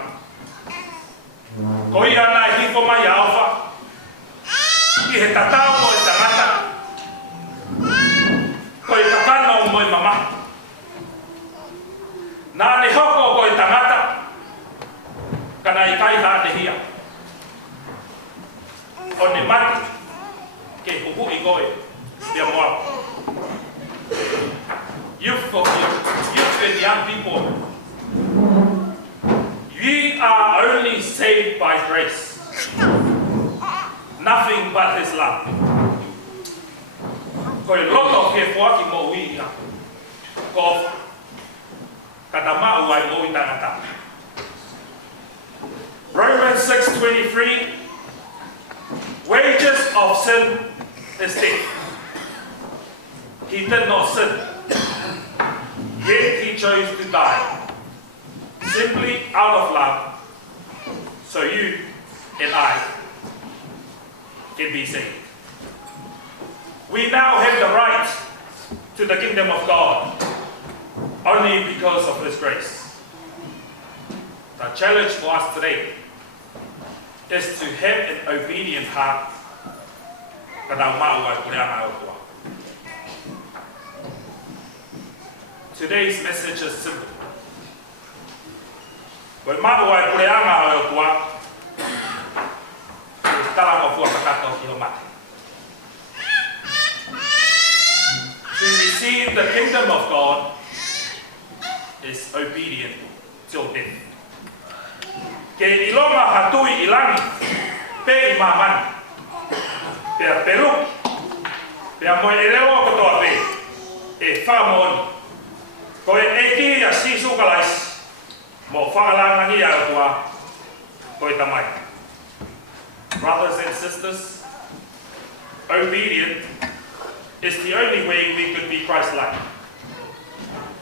Ko ia na hifo mai a awha. Ki he tatau o tangata. Ko I kakano mo I mama. Nā ne hoko ko I tangata. Kana I kai ha te hia. O ne mati, ke uhu I koe, pia moa. Youth and young people, we are only saved by grace. Nothing but His love. Koe roto ke whaki mo uia, ko katamau ai mo I tangata. Romans 6:23, wages of sin is death. He did not sin, yet He chose to die, simply out of love, so you and I can be saved. We now have the right to the kingdom of God, only because of His grace. The challenge for us today is to have an obedient heart. Today's message is simple. To receive the kingdom of God is obedient till death. Ke ilonga hatui ilangi, pe imamani, pe peru, pe moe eleo kotoa pe, e whakamoni, ko e eki a sisu kalais, mo whakalanga ni a tua, ko e tamai. Brothers and sisters, obedient is the only way we could be Christ-like,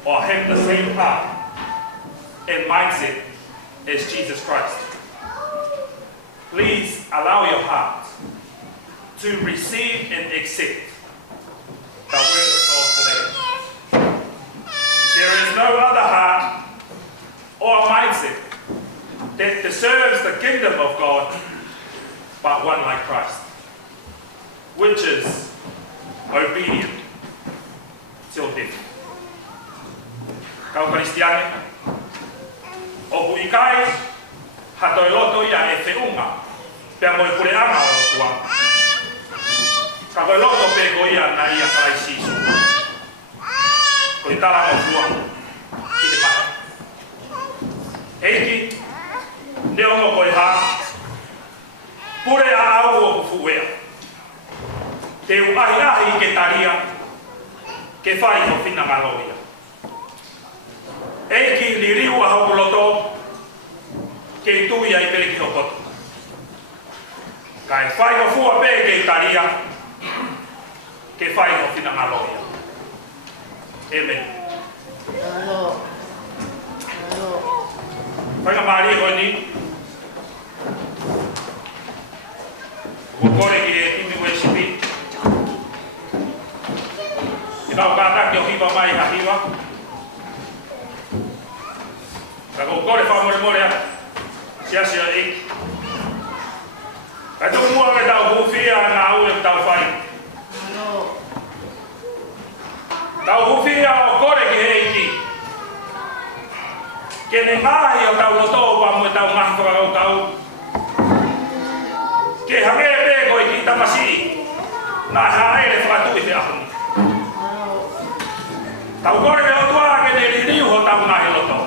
or have the same heart and mindset as Jesus Christ. Please allow your heart to receive and accept the word of God today. There is no other heart or mindset that deserves the kingdom of God but one like Christ, which is obedient till death. Kau Kristiane, o huikai hatoi loto ia e whiunga, pia moi pureanga o tua. Ka koe loto pe ko ia na ia kai sisu. Ko i tala o tua, i te pata. Eiki, ne ongo koe ha, pure a au o kufuea. Te uahi ahi ke taria, ke whai o whina ngaloia. Eiki li riu a hoku loto, ke tuia i pere ki hokoto. Kai whai o fua pe ke taria, ke whai o whina ngaloia. Amen. Whainga maari o ni, kore ki e timi wesipi. I kau kātaki o hiwa mai ha hiwa. Ka kore whamore more a, siasi o iki. Ka tuku mua me tau hufia na au e tau whai. Tau hufia o kore ki he iki. Kene ngahi o tau loto pa mo tau ngahi whakakau kau. Ke hange pe ko i ki tamasi. Na haere whakatui te ahoni. Tau kore me o tua ke ne ririu ho tau ngahi loto.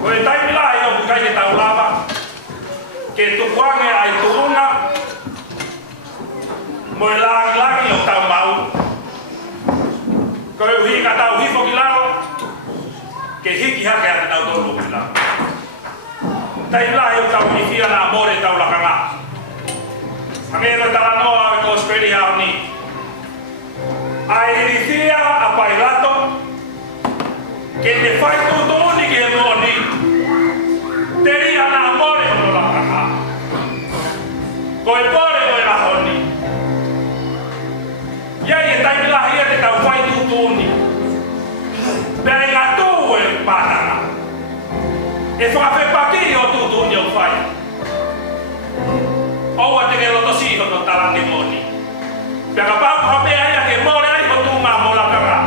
Ko e taimila i o kukai ke tau lava. Ke tukuange ai tuunga. Mo e langi o tau mau. Ko e hui ka tau hifo ki lao. Ke hiki hake ate tau tolu ki lao. Taimila i o tau hifia na amore tau lakanga. Hangero tala noa e Kosipeli hao ni. Ai rifia a pailato. Ke ne whai tutuni ki he moni. Teri ana amore o lakanga. Ko e pore o e rahoni. Iai e taimila hia te tau whai tutuni. Pere ngā tū e pātanga. E whakawhepaki o tutuni o whai. Oua te ke loto siho no talani moni. Pea ka pāpu hapea ia ke more ai ho tūngā mo lakanga.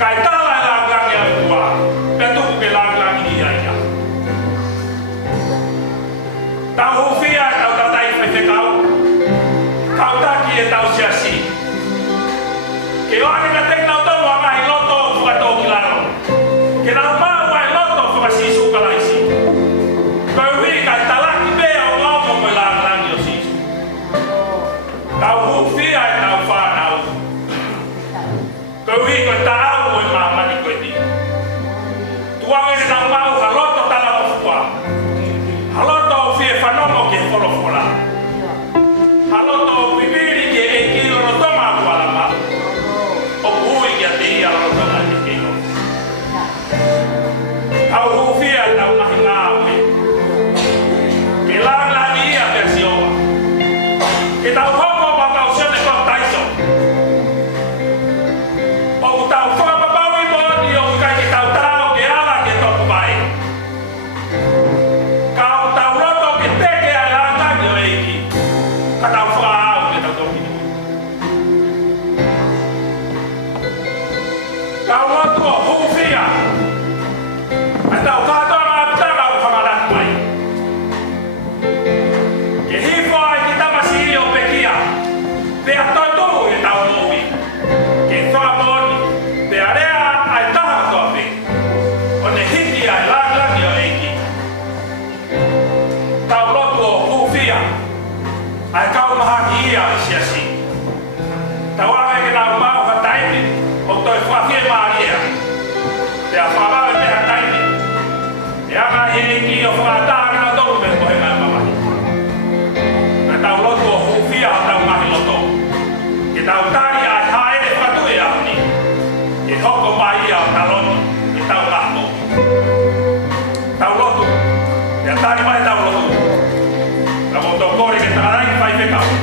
Kai tala e lāglangi au kua. Pea tuku ke lāglangi ni ia. Tau hufia e tau tatai whaiwhekau. Kau taki e tau siasi. Ke oane ka teknau tonu a ngahi loto o whakatō ki laro. Ke nau mau ai loto o whakasisu kalaisi. Koe hui kai talaki pea o ngaumo koe lāglangi o sisu. Tau hufia e tau whānau. Koe hui koe tāu e māmani koe ni. Tuange e nau mau ha loto tala o fua. Ha loto o fie whanongo ke wholofola. Ha loto o pipiri ke e kilo no tonga kualama. O hui ki a te ia o tonga ke kilo. Tau hufia e tau nahi ngā ue. Ke lāngi ia pia si oa. Ke tau hoko pa tau sione kua taiso. O ku tau whakapapau i moni o kai ke tau tau ke ala ke toku mai. Ka o tau roto ke teke ai lāngi o eiki. Ka tau whaau ke tau toki nui. Ka o roto o hufia. Ai tau kātona apitanga o whamaratu mai. Ke hifo ai ki tamasi i o pekia. Pea totu e tau moui. Ke whamoni. Pea rea ai taha toa pe. O ne hiki ai lāglangi o eiki. Tau lotu o hufia. Ai kau mahaki ia i siasi. Tau ame ke nau mau ha taimi. O toi whawhie maaria. Pea whamau e pea taimi. E anga he eiki o whakataa na toru me kohe ngai mamahi. Ka tau lotu o hufia ha tau ngahi loto. Ke tau tari ai haere whatue au ni. Ke hoko mai ia o taloni. Ke tau ngahmo. Tau lotu. Ke tari mai tau lotu. Ka mo tō kore ke takarai whai whekau.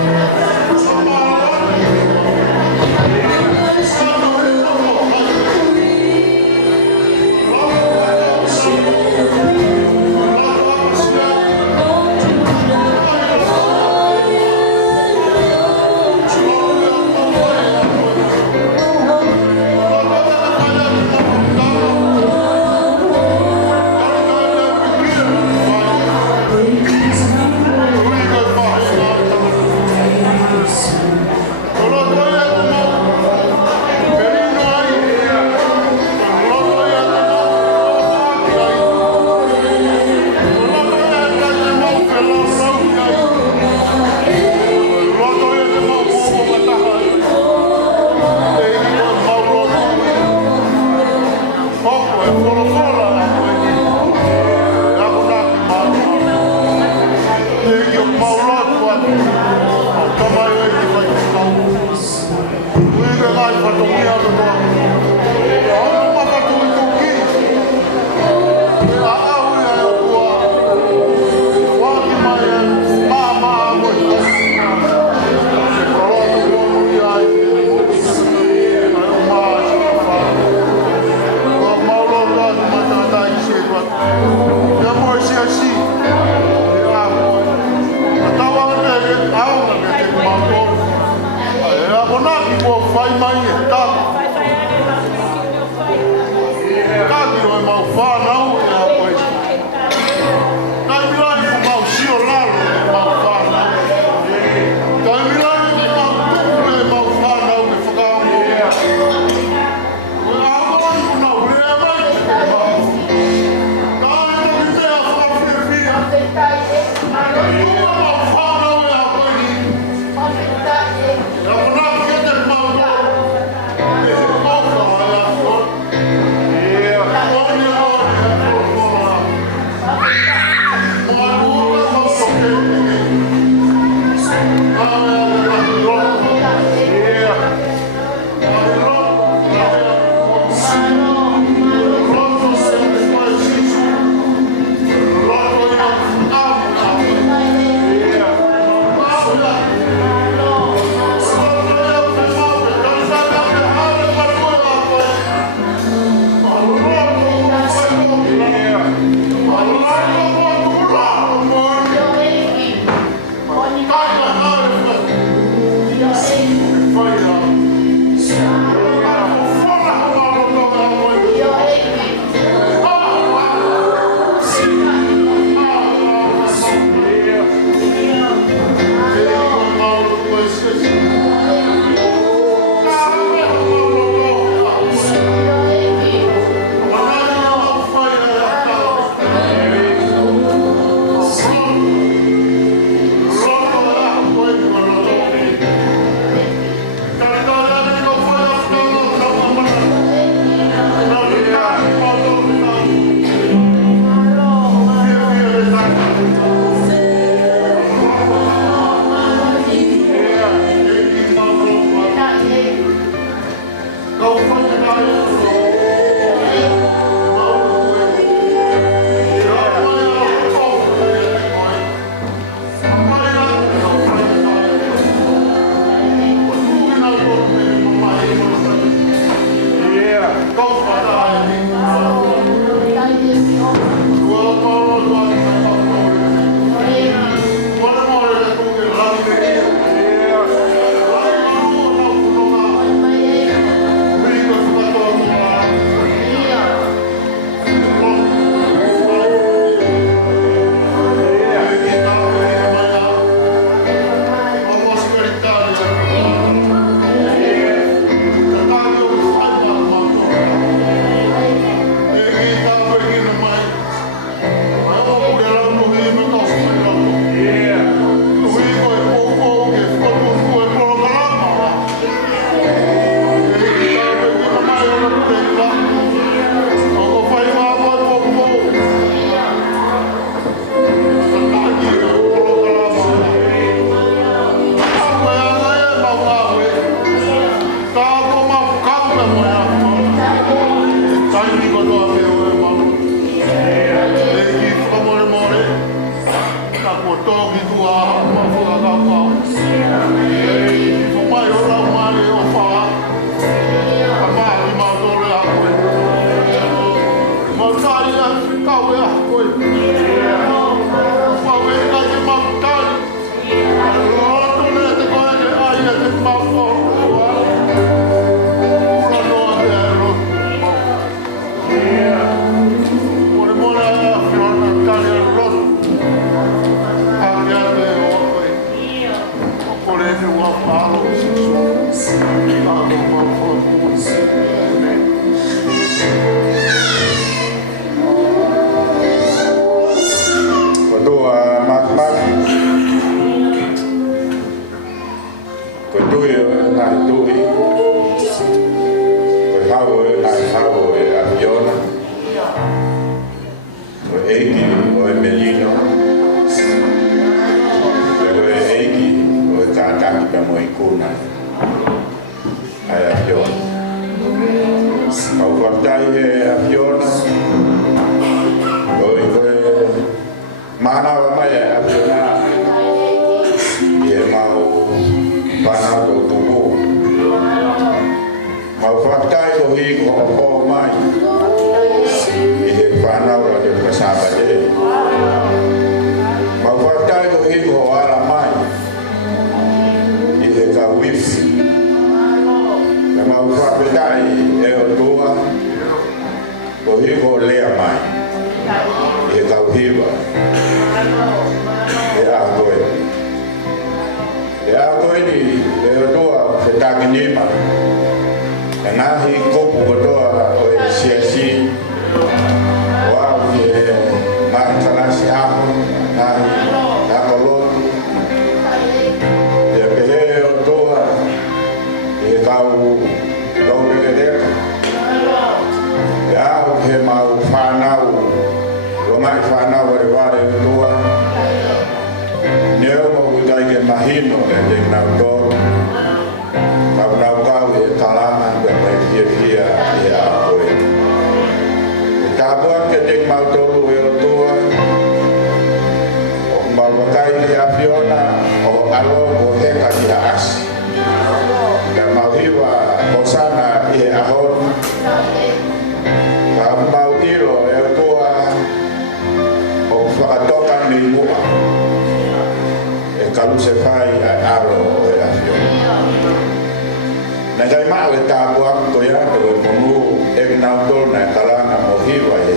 Thank you.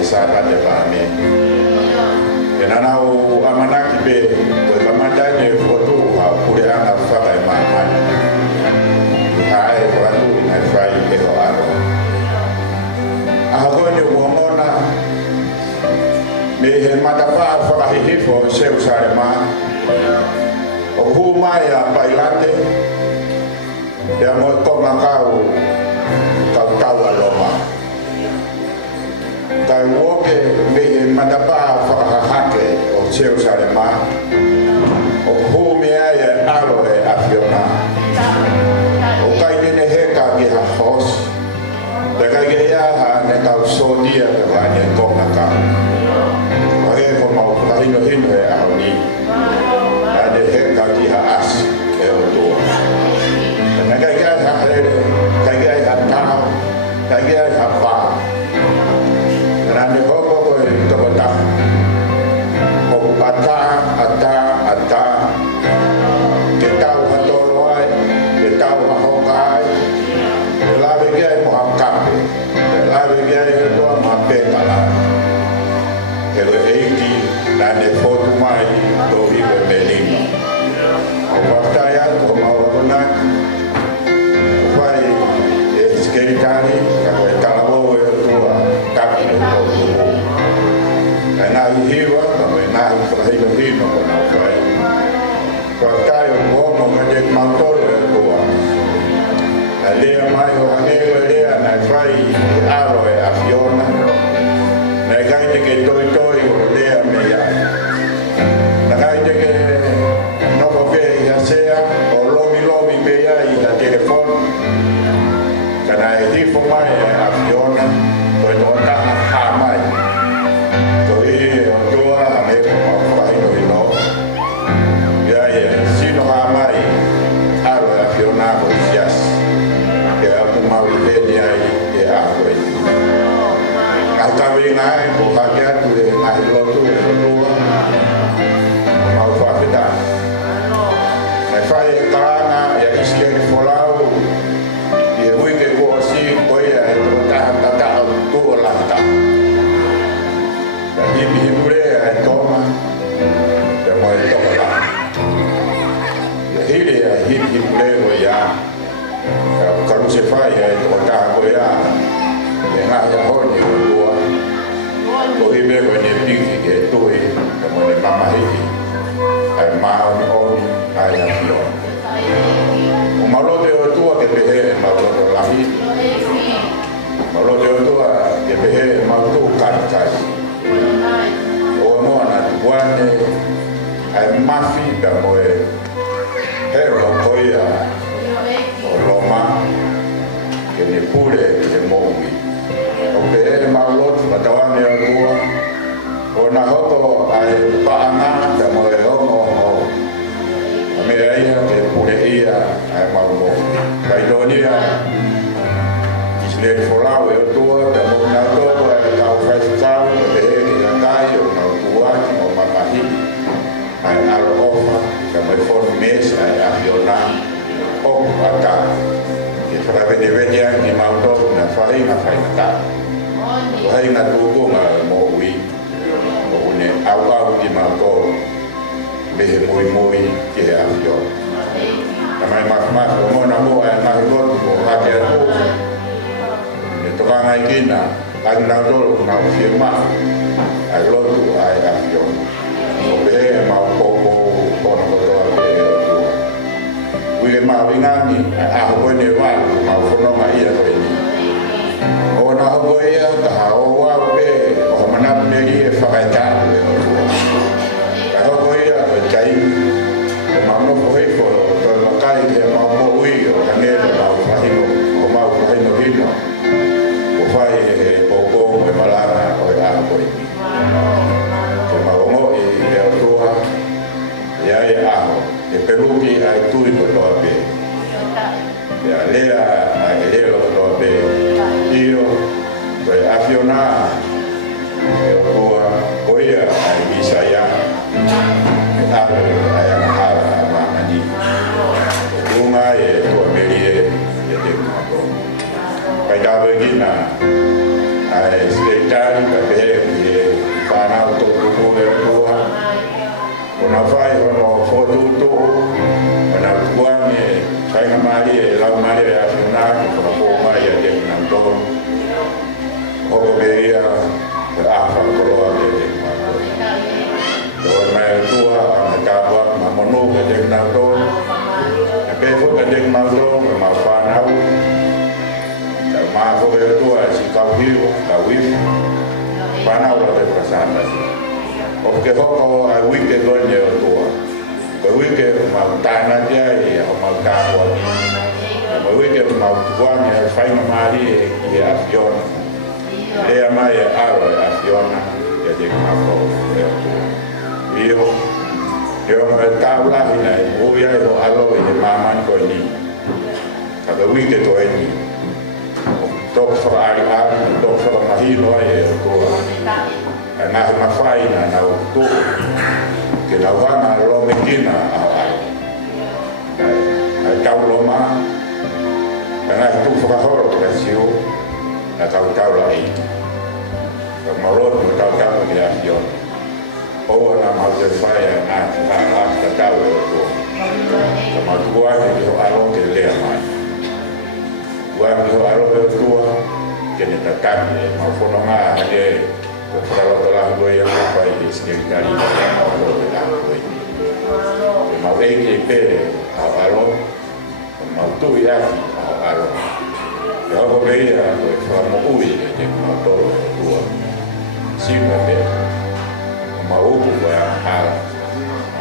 Sapate Paame. Kenanau amanaki be ko kamatane foto ha kure ana faka mama. Hai wanu na fai ke ho aro. Ahonyo womona me he matapa faka hifo seu sarema. O mai a bailante. Ya mo ko makau kau aloma. Kai woke me madapa whakahake o Jerusalema o humea e aro e afiona o kai nene heka ki ha hos te kai ke ia ha ne kau sodia te wanye kona ka o he ko mau kahino hino e ahoni a ne heka ki ha as e o tua te kai ke ha here kai ke ha tau kai ke ha pa Rane hoko ko e tokota. O ata. Ke tau hatoro ai, ke tau hahoka ai. Ke lawe kia e moha kape. Ke lawe kia e toa ma pekala. Ke le eiki rane fotu mai to hiwe melino. O paktaya ko mawakona. O whai e skeritari kako e kalabo e toa. Kapi no tōku. Kai nāhi hiwa, kai nāhi whakahino hino ko nā whai. Kua kai o kuomo ka te mautoro e kua. Na lea mai o hangewa lea nai whai e aro e afiona. Nai kai te ke toi o lea me ia. Na kai te ke noko ke i hasea o lomi me ia i la telefonu. Ka nai hifo mai e afiona. Koe tō taha hāmai. Ko i o tua a me ko mawhakaino i no. Ia e sino hāmai aro e whiona ko i sias. Ke aku mau i tēni ai e a koe. Ai kawe ngai ko hake atu e ngai lotu e tua. Mau whakita. Nei whai e karanga e isi e ki wholau. I e hui ke kua si koe e toa. ya hip lego ya kalau se fai ya to ta ko ya nga ya honi tua ko ibe ko ne piki ke to e mo ne mama hiki ai ma on ai ya fio o malo de tua ke pehe ma lo la hi malo de tua ke pehe ma to kan kai o mo na tuane ai mafi da mo e hero ko ya o loma ke ne pule ke mo o pe ma lot ba tawane o tua o na hoko ai paanga da mo e o mo me ai ke pule ia ai ma mo kai donia isle folau e o tua da mo na to ai ka o fai tau pe e na kai o na tua mo mamahi ai aro ofa da mo for mes ai afiona o ata ke fra venevedia ni mauto na fai na ta o hai na tuko ma mo ui o ne au ki mauto me moi ke afiona mai mas mo na mo ai na go ko ha ke ko ne to ka ngai kina ai na do na firma ai lo tu ai afiona o be ma ko no ko to we ma vingani a ho ne wa ma fo no ma ia ko ni o na ho ia ka o wa be o mana me ni e fa ta a ho ia ko tai ma no ko e ko to ma kai ke ma mo wi o ka ne ma fa hi no o ma fa hi no hino o fa e ko me malana o a ko ni ke ma mo e o to ya a e peluki ai tui ko toa pe ya lea ai lea ko toa pe io ko afiona e o toa koia ai isaya e tapo ai hala ma ani uma e toa melie e te kumato kai tapo e kina ai stekari ka pehe e whanau to tuko e toa ona fai ono foto to ona tuane fai na mari e la mari e afina ko ko mai e na to o beia a fa ko lo de do mai tua na ka wa ma mono ke de na to e pe fo ke de na to ma fa na u ma ko e tua si ka wi pa na u de pasada o ke hoko a wike gonye o tua o wike mautana dia e o mautawa o wike mautuane e whainga maari e afiona e a mai e aro e afiona e de mako e o tua io e taula hina e uia e o alo e maman ko ni ka wike to e ni o tok fra ari ari tok fra mahino e o tua na mafai na to ke la wana lo mekina a tauloma na tu fra horo presio na taula ai ka malo no taula ke afio o na ma de fai na ta taula to ka ma tua ke o alo ke le mai wa ke o alo to ke ne ta ka ma fono nga de kalau telah gue yang apa ini sekitar ini kalau telah gue mau EGP kalau mau tuh ya kalau ya gue beda gue mau ui jadi mau tuh dua sih beda mau gue hal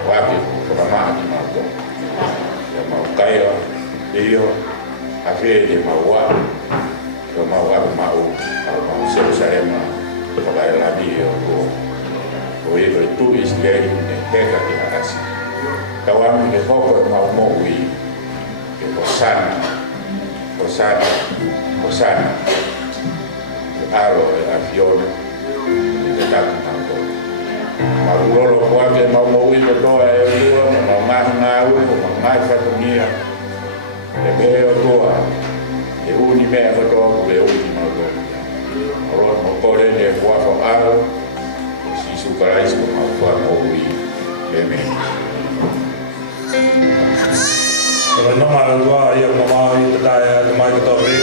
wakil pertama di mau tuh ya mau kaya dia akhirnya mau Jerusalem para la vida o e tu isle ne heka ki harasi kawami ke hoko ma mo wi ke posana aro e avione e ta tanto ma loro qua che ma mo wi ko to e loro ma ma na u ma ma fa to mia e be o to e uni me ko to e uni ma to ro mo pore ne qua fo aro si su paraíso ma fa mo wi e me mara tua ia mama i tata e mai kato e.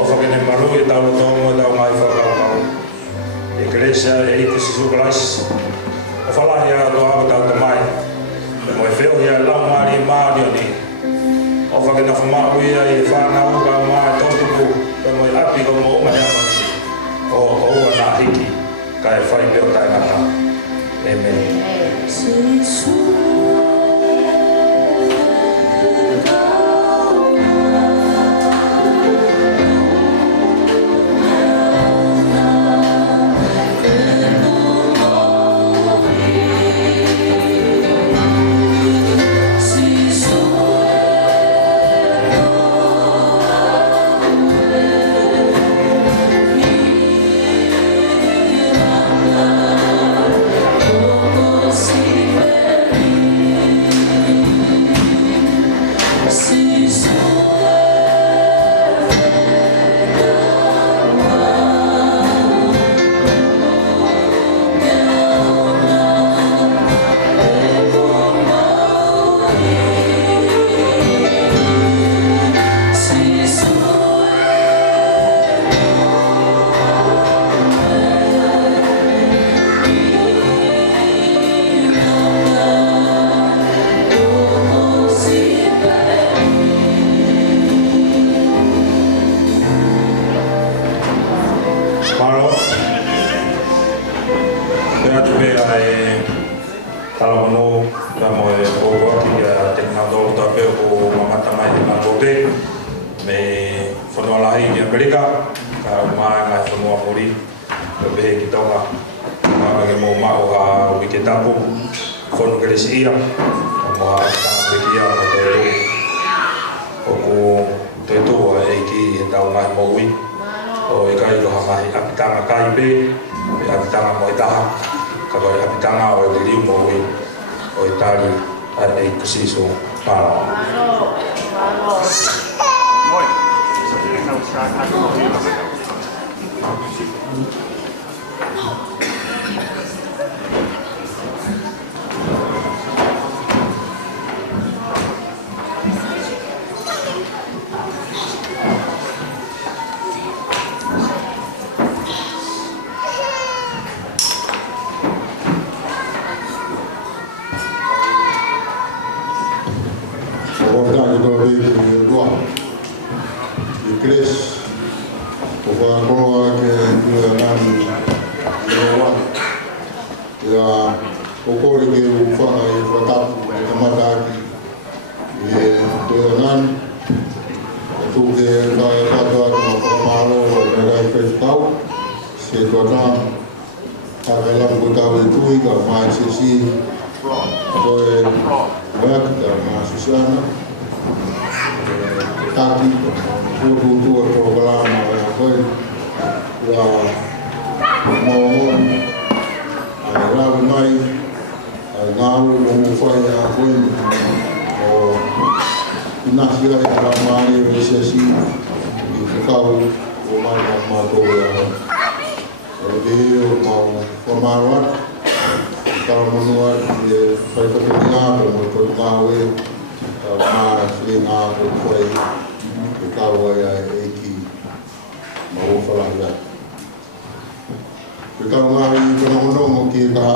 O whakene maru i tau tongo tau mai whakau. Igreja e ipisi sukalais. O whalahi a toa tau te mai. E moe wheo ia lau maari maari o ni. O whakena whamaku ia i whanau ka maa tōtuku. E moe api ko mo umane amani. O ua nā hiki. Ka e whai peo Tangata. Amen.